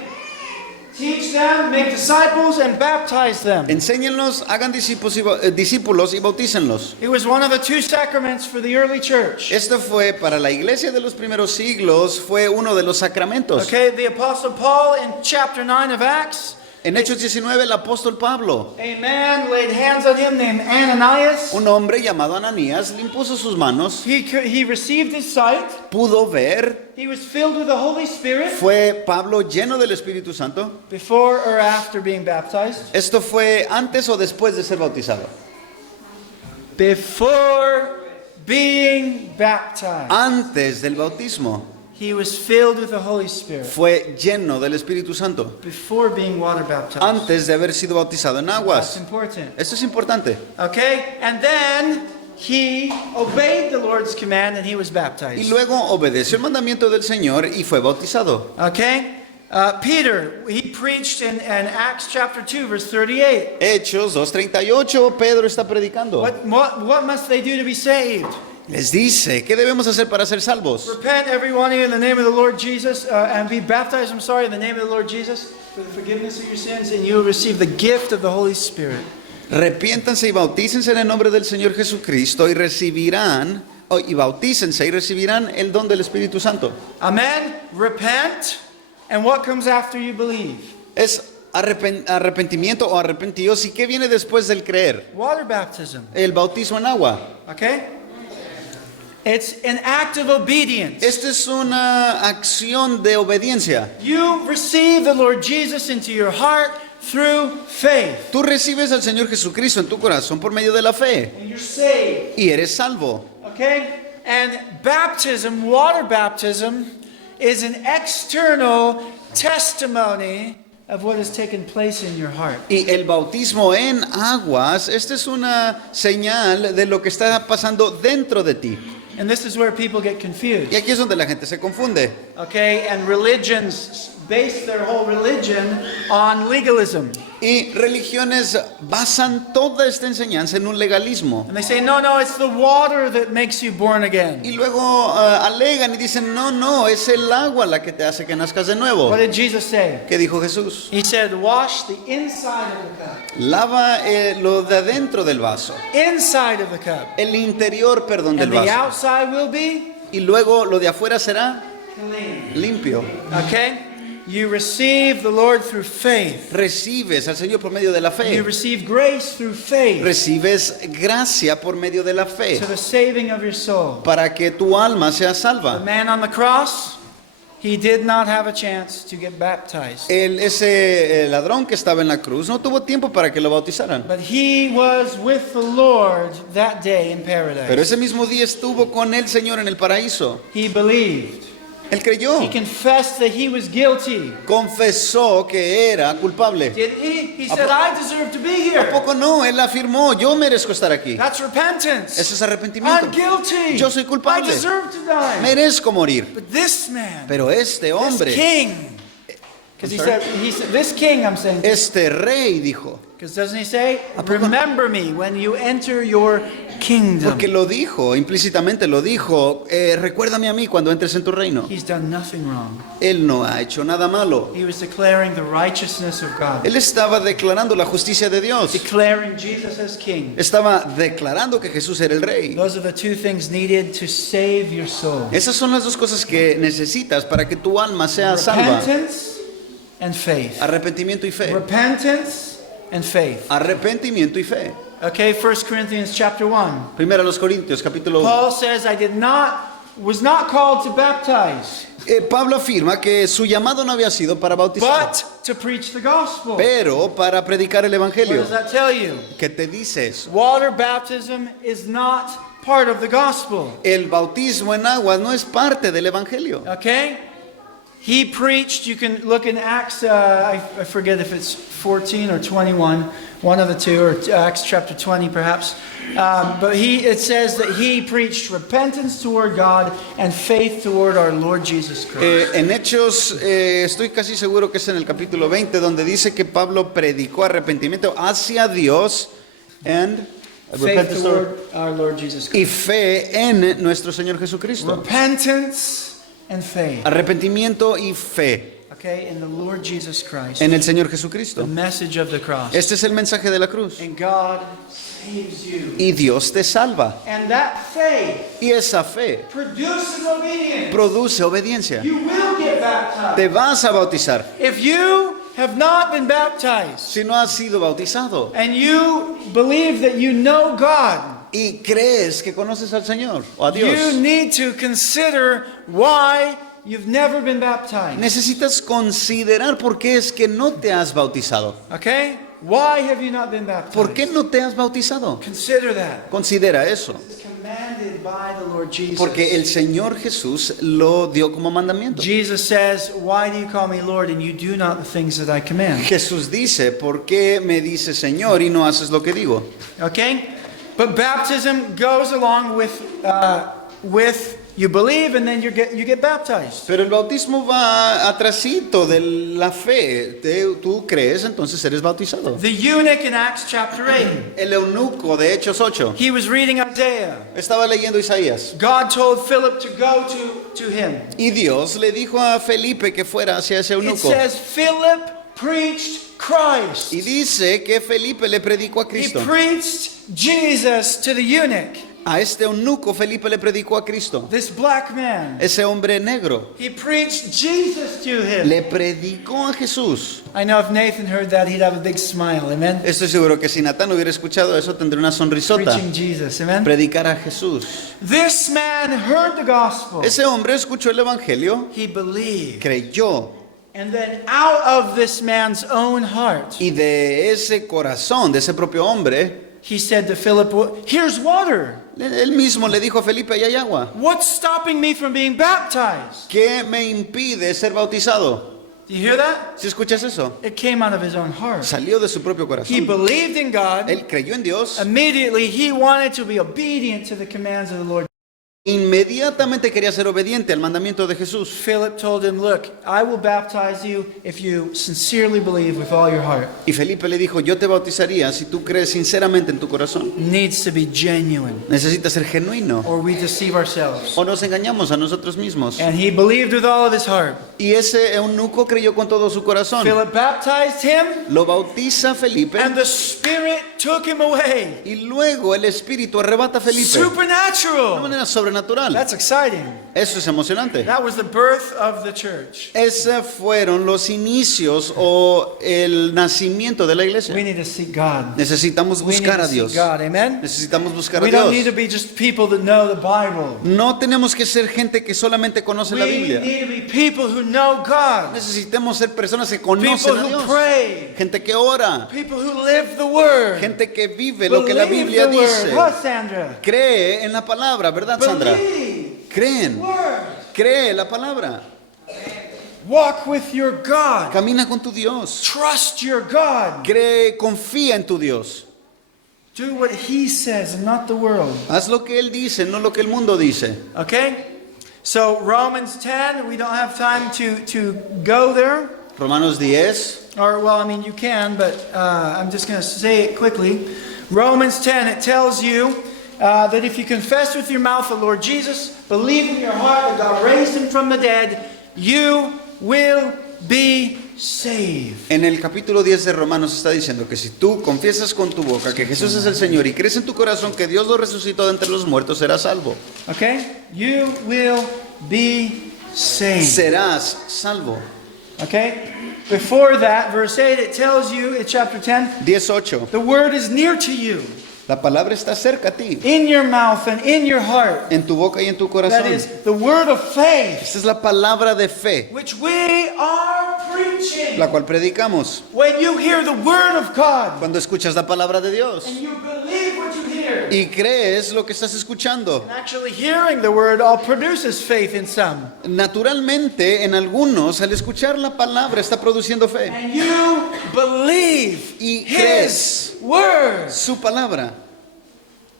Teach them, make disciples, and baptize them. Enséñenlos, hagan discípulos y bautícenlos. It was one of the two sacraments for the early church. Esto fue para la iglesia de los primeros siglos, fue uno de los sacramentos. Okay, the Apostle Paul in chapter 9 of Acts, En Hechos 19, el apóstol Pablo, a man laid hands on him named Ananias. un hombre llamado Ananías, le impuso sus manos, He received his sight. pudo ver. He was filled with the Holy Spirit Fue Pablo lleno del Espíritu Santo. before or after being baptized. Esto fue antes o después de ser bautizado. Before being baptized, Antes del bautismo he was filled with the Holy Spirit. fue lleno del Espíritu Santo. Before being water baptized. Antes de haber sido bautizado en That's aguas. important. Esto es importante. Okay? And then he obeyed the Lord's command and he was Y baptized. luego obedeció el mandamiento del Señor y fue bautizado. Okay? Peter, he preached in Acts chapter 2, verse 38. Hechos 2:38, Pedro está predicando. What must they do to be saved? Les dice, ¿qué debemos hacer para ser salvos? Repent, every one of you, in the name of the Lord Jesus, and be baptized, in the name of the Lord Jesus, for the forgiveness of your sins, and you will receive the gift of the Holy Spirit. Arrepiéntanse y bautícense en el nombre del Señor Jesucristo y recibirán, y bautícense y recibirán el don del Espíritu Santo. Amen. Repent, and what comes after you believe? Es arrepentimiento o arrepentidos. ¿Y qué viene después del creer? Water baptism. El bautismo en agua. Okay? It's an act of obedience. Esta es una acción de obediencia. You receive the Lord Jesus into your heart through faith. Tú recibes al Señor Jesucristo en tu corazón por medio de la fe And you're saved. y eres salvo. Okay? And baptism, water baptism, is an external testimony of what has taken place in your heart. Y el bautismo en aguas, esta es una señal de lo que está pasando dentro de ti. And this is where people get confused. Y aquí es donde la gente se confunde. Okay? And religions base their whole religion on legalism. Y religiones basan toda esta enseñanza en un legalismo. And they say, no, no, it's the water that makes you born again. Y luego alegan y dicen, no, no, es el agua la que te hace que nazcas de nuevo. What did Jesus say? ¿Qué dijo Jesús? He said, wash the inside of the cup. Lava lo de adentro del vaso, Inside of the cup. el interior, perdón, del And the vaso. outside will be Y luego lo de afuera será clean. limpio. Okay? You receive the Lord through faith. Recibes al Señor por medio de la You fe. receive grace through faith Recibes gracia por medio de la fe to the saving of your soul. para que tu alma sea The salva. man on the cross, he did not have a chance to get baptized. Ese ladrón que estaba en la cruz no tuvo tiempo para que lo bautizaran. But he was with the Lord that day in Pero paradise. ese mismo día estuvo con el Señor en el paraíso. He believed. Él creyó, He confessed that he was guilty. confesó que era culpable. Did he? He said, I deserve to be here. Tampoco no, él afirmó, yo merezco estar aquí. That's repentance. Eso es arrepentimiento. I'm guilty. Yo soy culpable. I deserve to die. Merezco morir. But this man, Pero este this hombre, king, because I'm sorry? he said, this king, I'm saying, este rey dijo, because doesn't he say, poco? remember me when you enter your kingdom. porque lo dijo, implícitamente lo dijo, recuérdame a mí cuando entres en tu reino. He's done nothing wrong. Él no ha hecho nada malo. He was declaring the righteousness of God, Él estaba declarando la justicia de Dios. declaring Jesus as king. Estaba declarando que Jesús era el rey. Those are the two things needed to save your soul. Esas son las dos cosas que necesitas para que tu alma sea salva. Repentance and faith. Arrepentimiento y fe. Repentance and faith. Arrepentimiento y fe. Okay, 1 Corinthians chapter 1. Primero a los Corintios, capítulo 1. Paul says, was not called to baptize, Pablo afirma que su llamado no había sido para bautizar, but to preach the gospel. pero para predicar el What evangelio. does that tell you? ¿Qué te dice eso? Water baptism is not part of the gospel. El bautismo en agua no es parte del evangelio. Okay? He preached, you can look in Acts, I forget if it's 14 or 21, one of the two, or Acts chapter 20 perhaps. But it says that he preached repentance toward God and faith toward our Lord Jesus Christ. En Hechos, estoy casi seguro que es en el capítulo 20, donde dice que Pablo predicó arrepentimiento hacia Dios and Faith toward our Lord Jesus Christ. y fe en nuestro Señor Jesucristo. Repentance and faith. Arrepentimiento y fe Okay, in the Lord Jesus Christ. en el Señor The Jesucristo. message of the cross. Este es el mensaje de la cruz. And God saves you. Y Dios te salva. And that faith Y esa fe produces obedience. produce obediencia. You will get baptized. Te vas a bautizar. If you have not been baptized Si no has sido bautizado and you believe that you know God, y crees que conoces al Señor o a you Dios, need to consider why you've never been baptized. necesitas considerar por qué es que no te has bautizado. Okay? Why have you not been baptized? ¿Por qué no te has bautizado? Consider that. Considera eso. It's commanded by the Lord Jesus. Porque el Señor Jesús lo dio como mandamiento. Jesus says, why do you call me Lord and you do not the things that I command? Jesús dice, ¿por qué me dices Señor y no haces lo que digo? Okay? But baptism goes along with you believe and then you get baptized. Pero el bautismo va atrasito de la fe. Tú crees, entonces eres bautizado. The eunuch in Acts chapter 8, El eunuco de Hechos 8 he was reading Isaiah. estaba leyendo Isaías. God told Philip to go to him. Y Dios le dijo a Felipe que fuera hacia ese It eunuco. says Philip preached Christ. Y dice que Felipe le predicó a He Cristo. preached Jesus to the eunuch, A este eunuco Felipe le predicó a Cristo. this black man. Ese hombre negro He preached Jesus to him. le predicó a Jesús. I know if Nathan heard that, he'd have a big smile. Amen. Estoy seguro que si Natán hubiera escuchado eso tendría una sonrisota. Preaching Jesus. Amen. Predicar a Jesús. This man heard the gospel. Ese hombre escuchó el evangelio, He believed. creyó, And then out of this man's own heart, y de ese corazón, de ese propio hombre, he said to Philip, here's water. él mismo le dijo a Felipe, ahí hay agua. What's stopping me from being baptized? ¿Qué me impide ser bautizado? Do you hear that? ¿Si escuchas eso? It came out of his own heart. Salió de su propio He corazón. believed in God. Él creyó en Dios. Immediately, he wanted to be obedient to the commands of the Lord. Inmediatamente quería ser obediente al mandamiento de Jesús. Philip told him, look, I will baptize you if you sincerely believe with all your heart. Y Felipe le dijo, yo te bautizaría si tú crees sinceramente en tu corazón. It needs to be genuine, Necesita ser genuino or we deceive ourselves. o nos engañamos a nosotros mismos. And he believed with all of his heart. Y ese eunuco creyó con todo su corazón. Philip baptized him, Lo bautiza Felipe and the Spirit took him away. y luego el Espíritu arrebata a Felipe de una Supernatural. manera sobrenatural. That's exciting. Eso es emocionante. That was the birth of the church. Esos fueron los inicios o el nacimiento de la We iglesia. need to seek God. Necesitamos We need buscar to a seek Dios. God. Amen? Necesitamos buscar a We don't need to Dios. be just people that know the Bible. No tenemos que ser gente que solamente conoce We la Biblia. need to be people who know God. Necesitamos ser personas que People conocen a who Dios. pray. Gente que ora. People who live the Word. Gente que vive lo que la Believe Biblia the Word. dice. What, Sandra? Cree en la palabra, ¿verdad, Sandra? Believe Creen. Word. Cree la palabra. Walk with your God. Camina con tu Dios. Trust your God. Cree, confía en tu Dios. Do what He says and not the world. Haz lo que Él dice, no lo que el mundo dice. Okay? So Romans 10, we don't have time to go there. Romanos 10. Or, well, I mean, you can, but I'm just going to say it quickly. Romans 10, it tells you that if you confess with your mouth the Lord Jesus, believe in your heart that God raised Him from the dead, you will be saved. En el capítulo 10 de Romanos está diciendo que si tú confiesas con tu boca que Jesús es el Señor y crees en tu corazón que Dios lo resucitó de entre los muertos, serás salvo. Okay? You will be saved. Serás salvo. Okay? Before that, verse 8, it tells you in chapter 10, 10:8. the word is near to you, La palabra está cerca a ti, in your mouth and in your heart. en tu boca y en tu That corazón. is the word of faith, Esta es la palabra de fe, which we are preaching. la cual predicamos. When you hear the word of God Cuando escuchas la palabra de Dios and you believe what you hear, y crees lo que estás escuchando, and actually hearing the word all produces faith in some. naturalmente en algunos al escuchar la palabra está produciendo fe. And you believe Y His crees word. su palabra.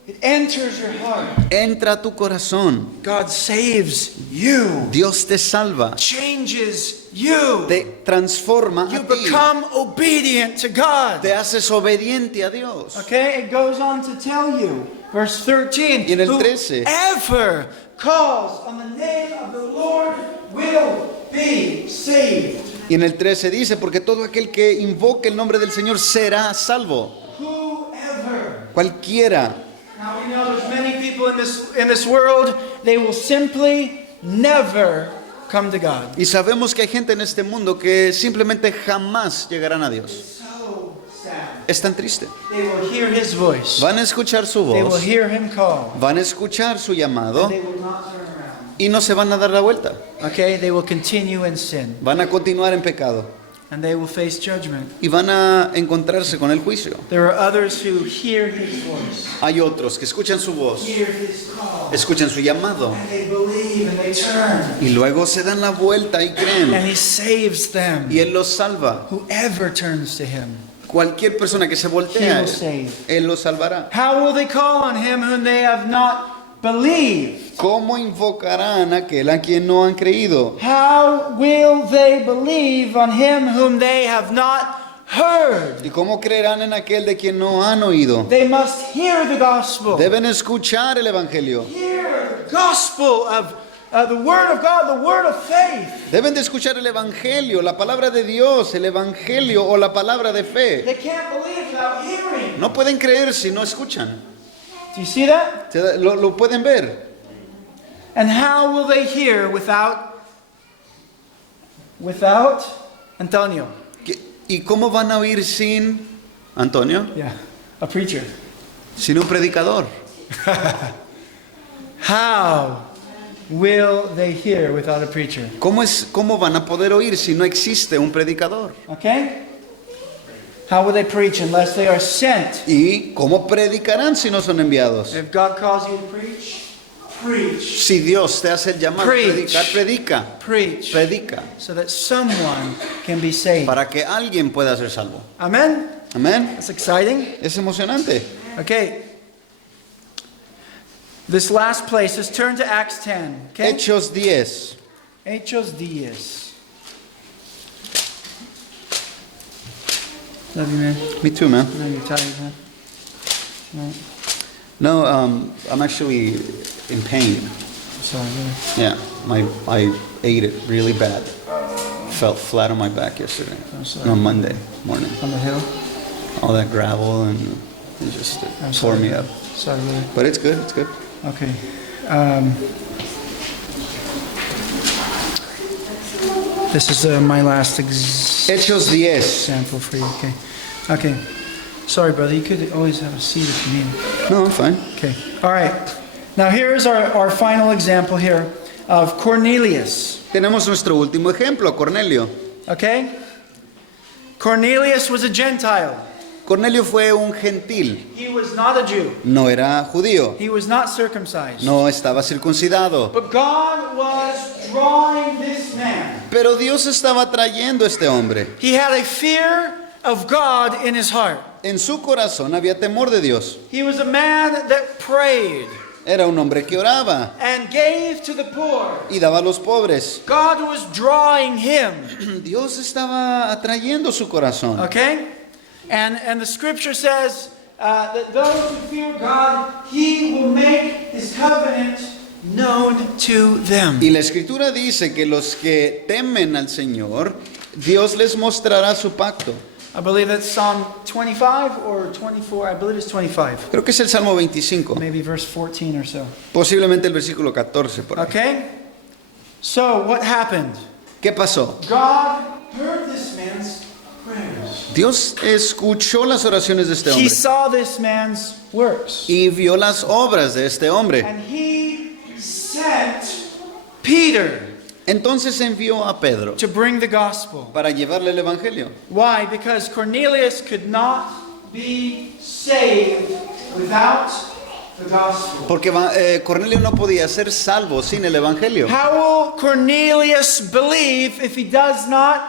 It enters your heart. Entra a tu corazón. God saves you, Dios te salva, changes you. te transforma You a ti, become obedient to God. te haces obediente a Dios. Okay, it goes on to tell you, verse 13, Y en el 13. whoever calls on the name of the Lord will be saved. Y en el 13 dice, porque todo aquel que invoque el nombre del Señor será salvo. Whoever. Cualquiera. Now we know there's many people in this world, they will simply never come to God. Y sabemos que hay gente en este mundo que simplemente jamás llegarán a Dios. So sad. Es tan triste. They will hear His voice. Van a escuchar su They will voz, hear Him call. van a escuchar su llamado They will not turn around. y no se van a dar la vuelta. Okay, they will continue in sin. Van a continuar en pecado And they will face judgment. y van a encontrarse con el juicio. There are others who hear His voice, Hay otros que escuchan su voz, hear His call, escuchan su llamado and they believe and they turn. y luego se dan la vuelta y And creen He saves them. y Él los salva. Whoever turns to Him, Cualquier persona que se He voltea, will save. Él los salvará. How will they call on Him whom they have not believed? ¿Cómo invocarán a aquel a quien no han creído? How will they believe on Him whom they have not heard? ¿Y cómo creerán en aquel de quien no han oído? They must hear the gospel. Deben escuchar el Evangelio. Hear the gospel of the Word of God, the Word of faith. Deben de escuchar el Evangelio, la palabra de Dios, el Evangelio o la palabra de fe. They can't believe without hearing. No pueden creer si no escuchan. Do you see that? Lo pueden ver. And how will they hear without Antonio? ¿Y cómo van a oír sin Antonio? Yeah, a preacher. Sin un predicador. How will they hear without a preacher? ¿Cómo van a poder oír si no existe un predicador? Okay? How will they preach unless they are sent? ¿Y cómo predicarán si no son enviados? If God calls you to preach, preach. Si Dios te hace el llamado a Preach. predicar, Preach. predica, So that someone can be saved. para que alguien pueda ser salvo. Amen? Amén. That's exciting. Es emocionante. Okay. This last place, let's turn to Acts 10. Okay? Hechos 10. Hechos 10. Love you, man. Me too, man. I know you're tired, man. Right. No, I'm actually in pain. I'm sorry, really. Yeah, I ate it really bad. Felt flat on my back yesterday. I'm sorry. No, Monday morning. On the hill. All that gravel and it just I'm tore sorry. me up. Sorry, really. But it's good. It's good. Okay. This is my last Hechos 10. example for you. Okay. Okay. Sorry, brother. You could always have a seat if you need. No, I'm fine. Okay. All right. Now here's our final example here of Cornelius. Tenemos nuestro último ejemplo, Cornelio. Okay? Cornelius was a Gentile. Cornelio fue un gentil. He was not a Jew. No era judío. He was not circumcised. No estaba circuncidado. But God was drawing this man. Pero Dios estaba trayendo a este hombre. He had a fear of God in his heart. En su corazón había temor de Dios. He was a man that prayed Era un hombre que oraba and gave to the poor. y daba a los pobres. God was drawing him. Dios estaba atrayendo su corazón. Okay? And the scripture says that those who fear God, He will make His covenant known to them. Y la escritura dice que los que temen al Señor, Dios les mostrará su pacto. I believe that's Psalm 25 or 24. I believe it's 25. Creo que es el Salmo 25, Maybe verse 14 or so. posiblemente el versículo 14 por ahí. Okay? So, what happened? ¿Qué pasó? God heard this man's prayers. Dios escuchó las oraciones de este He hombre saw this man's works. y vio las obras de este hombre. And He sent Peter Entonces envió a Pedro to bring the gospel. para llevarle el evangelio. Why? Because Cornelius could not be saved without the gospel. Porque Cornelio no podía ser salvo sin el evangelio. How will Cornelius believe if he does not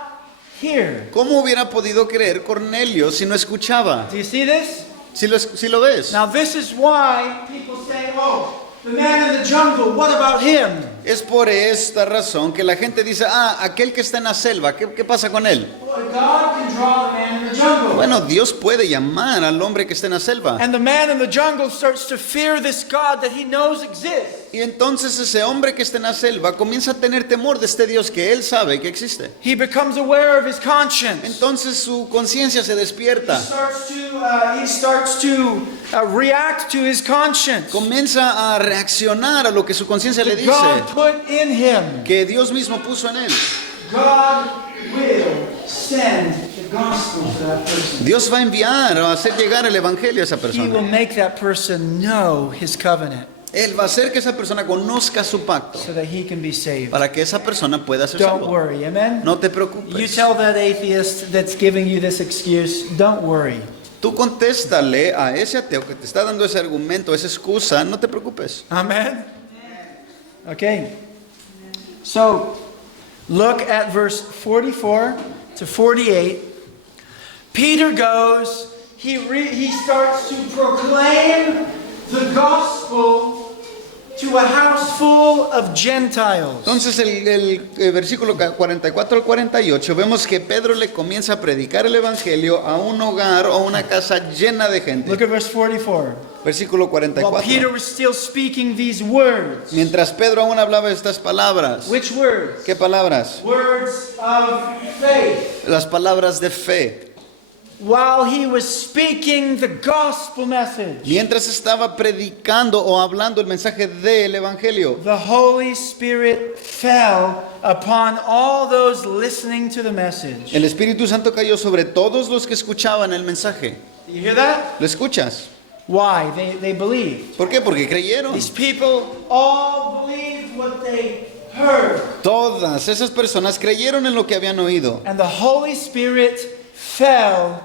hear? ¿Cómo hubiera podido creer Cornelio si no escuchaba? Do you see this? Si lo ves. Now this is why people say, oh, the man in the jungle, what about him? Es por esta razón que la gente dice, aquel que está en la selva, ¿qué pasa con él? Well, God can draw the man in the jungle. Bueno, Dios puede llamar al hombre que está en la selva. And the man in the jungle starts to fear this God that he knows exists. Y entonces ese hombre que está en la selva comienza a tener temor de este Dios que él sabe que existe. He becomes aware of his conscience. Entonces su conciencia se despierta. He starts to react to his conscience. Comienza a reaccionar a lo que su conciencia le dice. God put in him. Que Dios mismo puso en él. God will send the gospel to that person. Dios va a enviar o hacer llegar el evangelio a esa He will persona. make that person know his covenant Él va a hacer que esa persona conozca su pacto so that he can be saved. para que esa persona pueda ser Don't salvo. worry, amen? No te You preocupes. tell that atheist that's giving you this excuse, don't worry. Tú contéstale a ese ateo que te está dando ese argumento, esa excusa, no te preocupes. Amen? Okay. So, look at verse 44 to 48. Peter goes, he starts to proclaim the gospel to a house full of Gentiles. Entonces el versículo 44 al 48 vemos que Pedro le comienza a predicar el evangelio a un hogar o una casa llena de Look gente. at verse 44. Versículo While Peter 44. was still speaking these words. Mientras Pedro aún hablaba estas palabras. Which words? ¿Qué palabras? Words of faith. Las palabras de fe. While he was speaking the gospel message, Mientras estaba predicando o hablando el mensaje del evangelio, the Holy Spirit fell upon all those listening to the message. el Espíritu Santo cayó sobre todos los que escuchaban el mensaje. Do you hear that? ¿Lo escuchas? Why? They believed. ¿Por qué? Porque creyeron. These people all believed what they heard. Todas esas personas creyeron en lo que habían oído. And the Holy Spirit fell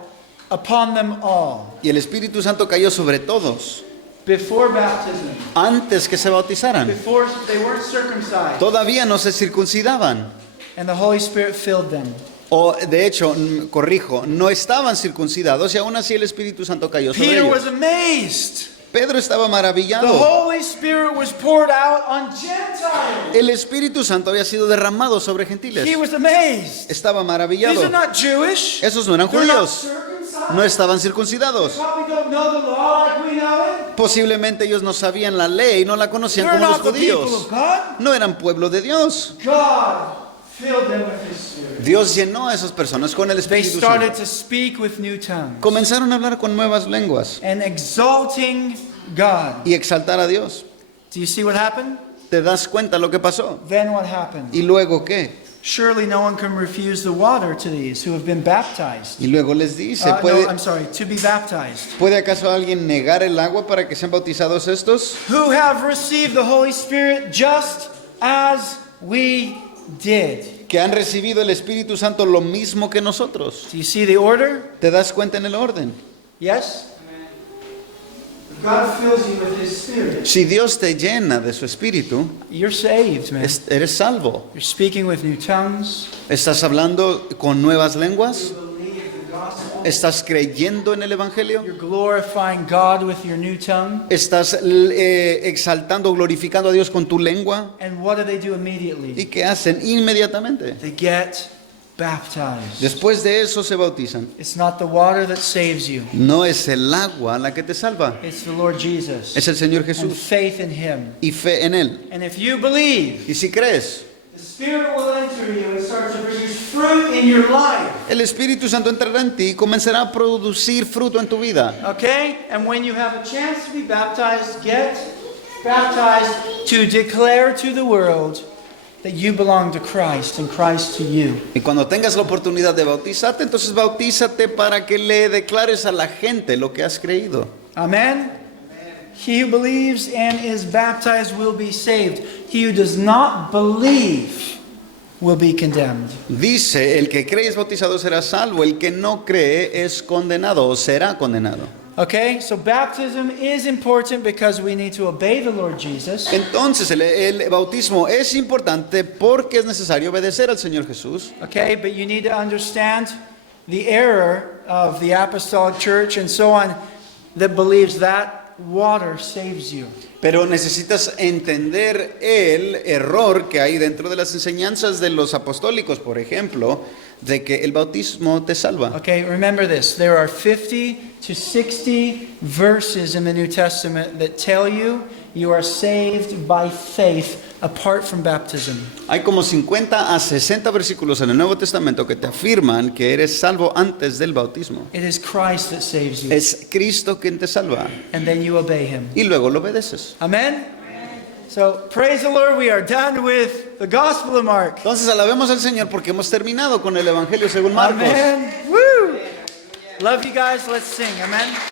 upon them all. Y el Espíritu Santo cayó sobre todos Before baptism. antes que se bautizaran. Before they weren't circumcised. Todavía no se circuncidaban. And the Holy Spirit filled them. O de hecho, corrijo, no estaban circuncidados y aún así el Espíritu Santo cayó sobre Peter ellos. was amazed. Pedro estaba The maravillado. Holy Spirit was poured out on Gentiles. El Espíritu Santo había sido derramado sobre gentiles. He was amazed. Estaba These maravillado. are not Jewish. Esos no eran They're not judíos. circumcised. No estaban circuncidados. Probably don't know the law like we know it. Posiblemente ellos no sabían la ley, no la conocían They're como los not the people judíos. of God. No eran pueblo de Dios. God filled them with His Spirit. Dios llenó a esas personas con el They Espíritu started Santo. to speak with new tongues Comenzaron a hablar con nuevas lenguas and exalting God. y exaltar a Dios. Do you see what happened? ¿Te das cuenta lo que pasó? Then what happened? ¿Y luego qué? Surely no one can refuse the water to these who have been baptized. Y luego les dice, No, ¿puede, I'm sorry, to be baptized. ¿puede acaso alguien negar el agua para que sean bautizados estos? Who have received the Holy Spirit just as we did. Que han recibido el Espíritu Santo lo mismo que nosotros. Do you see the order? ¿Te das cuenta en el orden? Yes? God fills you with His Spirit. Si Dios te llena de su Espíritu, You're saved, man. eres salvo. You're speaking with new tongues. ¿Estás hablando con nuevas lenguas? You believe the gospel. ¿Estás creyendo en el Evangelio? You're glorifying God with your new tongue. ¿Estás exaltando, glorificando a Dios con tu lengua? And what do they do immediately? ¿Y qué hacen? Inmediatamente. They get baptized. Después de eso se bautizan. It's not the water that saves you. No es el agua la que te salva, It's the Lord Jesus. es el Señor And Jesús faith in Him. y fe en Él. And if you believe, Y si crees, the Spirit will enter you and start to produce fruit in your life. el Espíritu Santo entrará en ti y comenzará a producir fruto en tu vida. Okay? And when you have a chance to be baptized, get baptized to declare to the world that you belong to Christ and Christ to you. Y cuando tengas la oportunidad de bautizarte, entonces bautízate para que le declares a la gente lo que has creído. Amen? He who believes and is baptized will be saved. He who does not believe will be condemned. Dice, el que cree y es bautizado será salvo, el que no cree es condenado o será condenado. Okay? So baptism is important because we need to obey the Lord Jesus. Entonces el bautismo es importante porque es necesario obedecer al Señor Jesús. Okay? But you need to understand the error of the apostolic church and so on that believes that water saves you. Pero necesitas entender el error que hay dentro de las enseñanzas de los apostólicos, por ejemplo, de que el bautismo te salva. Okay, remember this. There are 50 to 60 verses in the New Testament that tell you you are saved by faith apart from baptism. Hay como 50 a 60 versículos en el Nuevo Testamento que te afirman que eres salvo antes del bautismo. It is Christ that saves you, Es Cristo quien te salva and then you obey Him. y luego lo obedeces. Amen? So, praise the Lord, we are done with the Gospel of Mark. Entonces alabemos al Señor porque hemos terminado con el Evangelio según Marcos. Amen. Woo! Love you guys. Let's sing. Amen.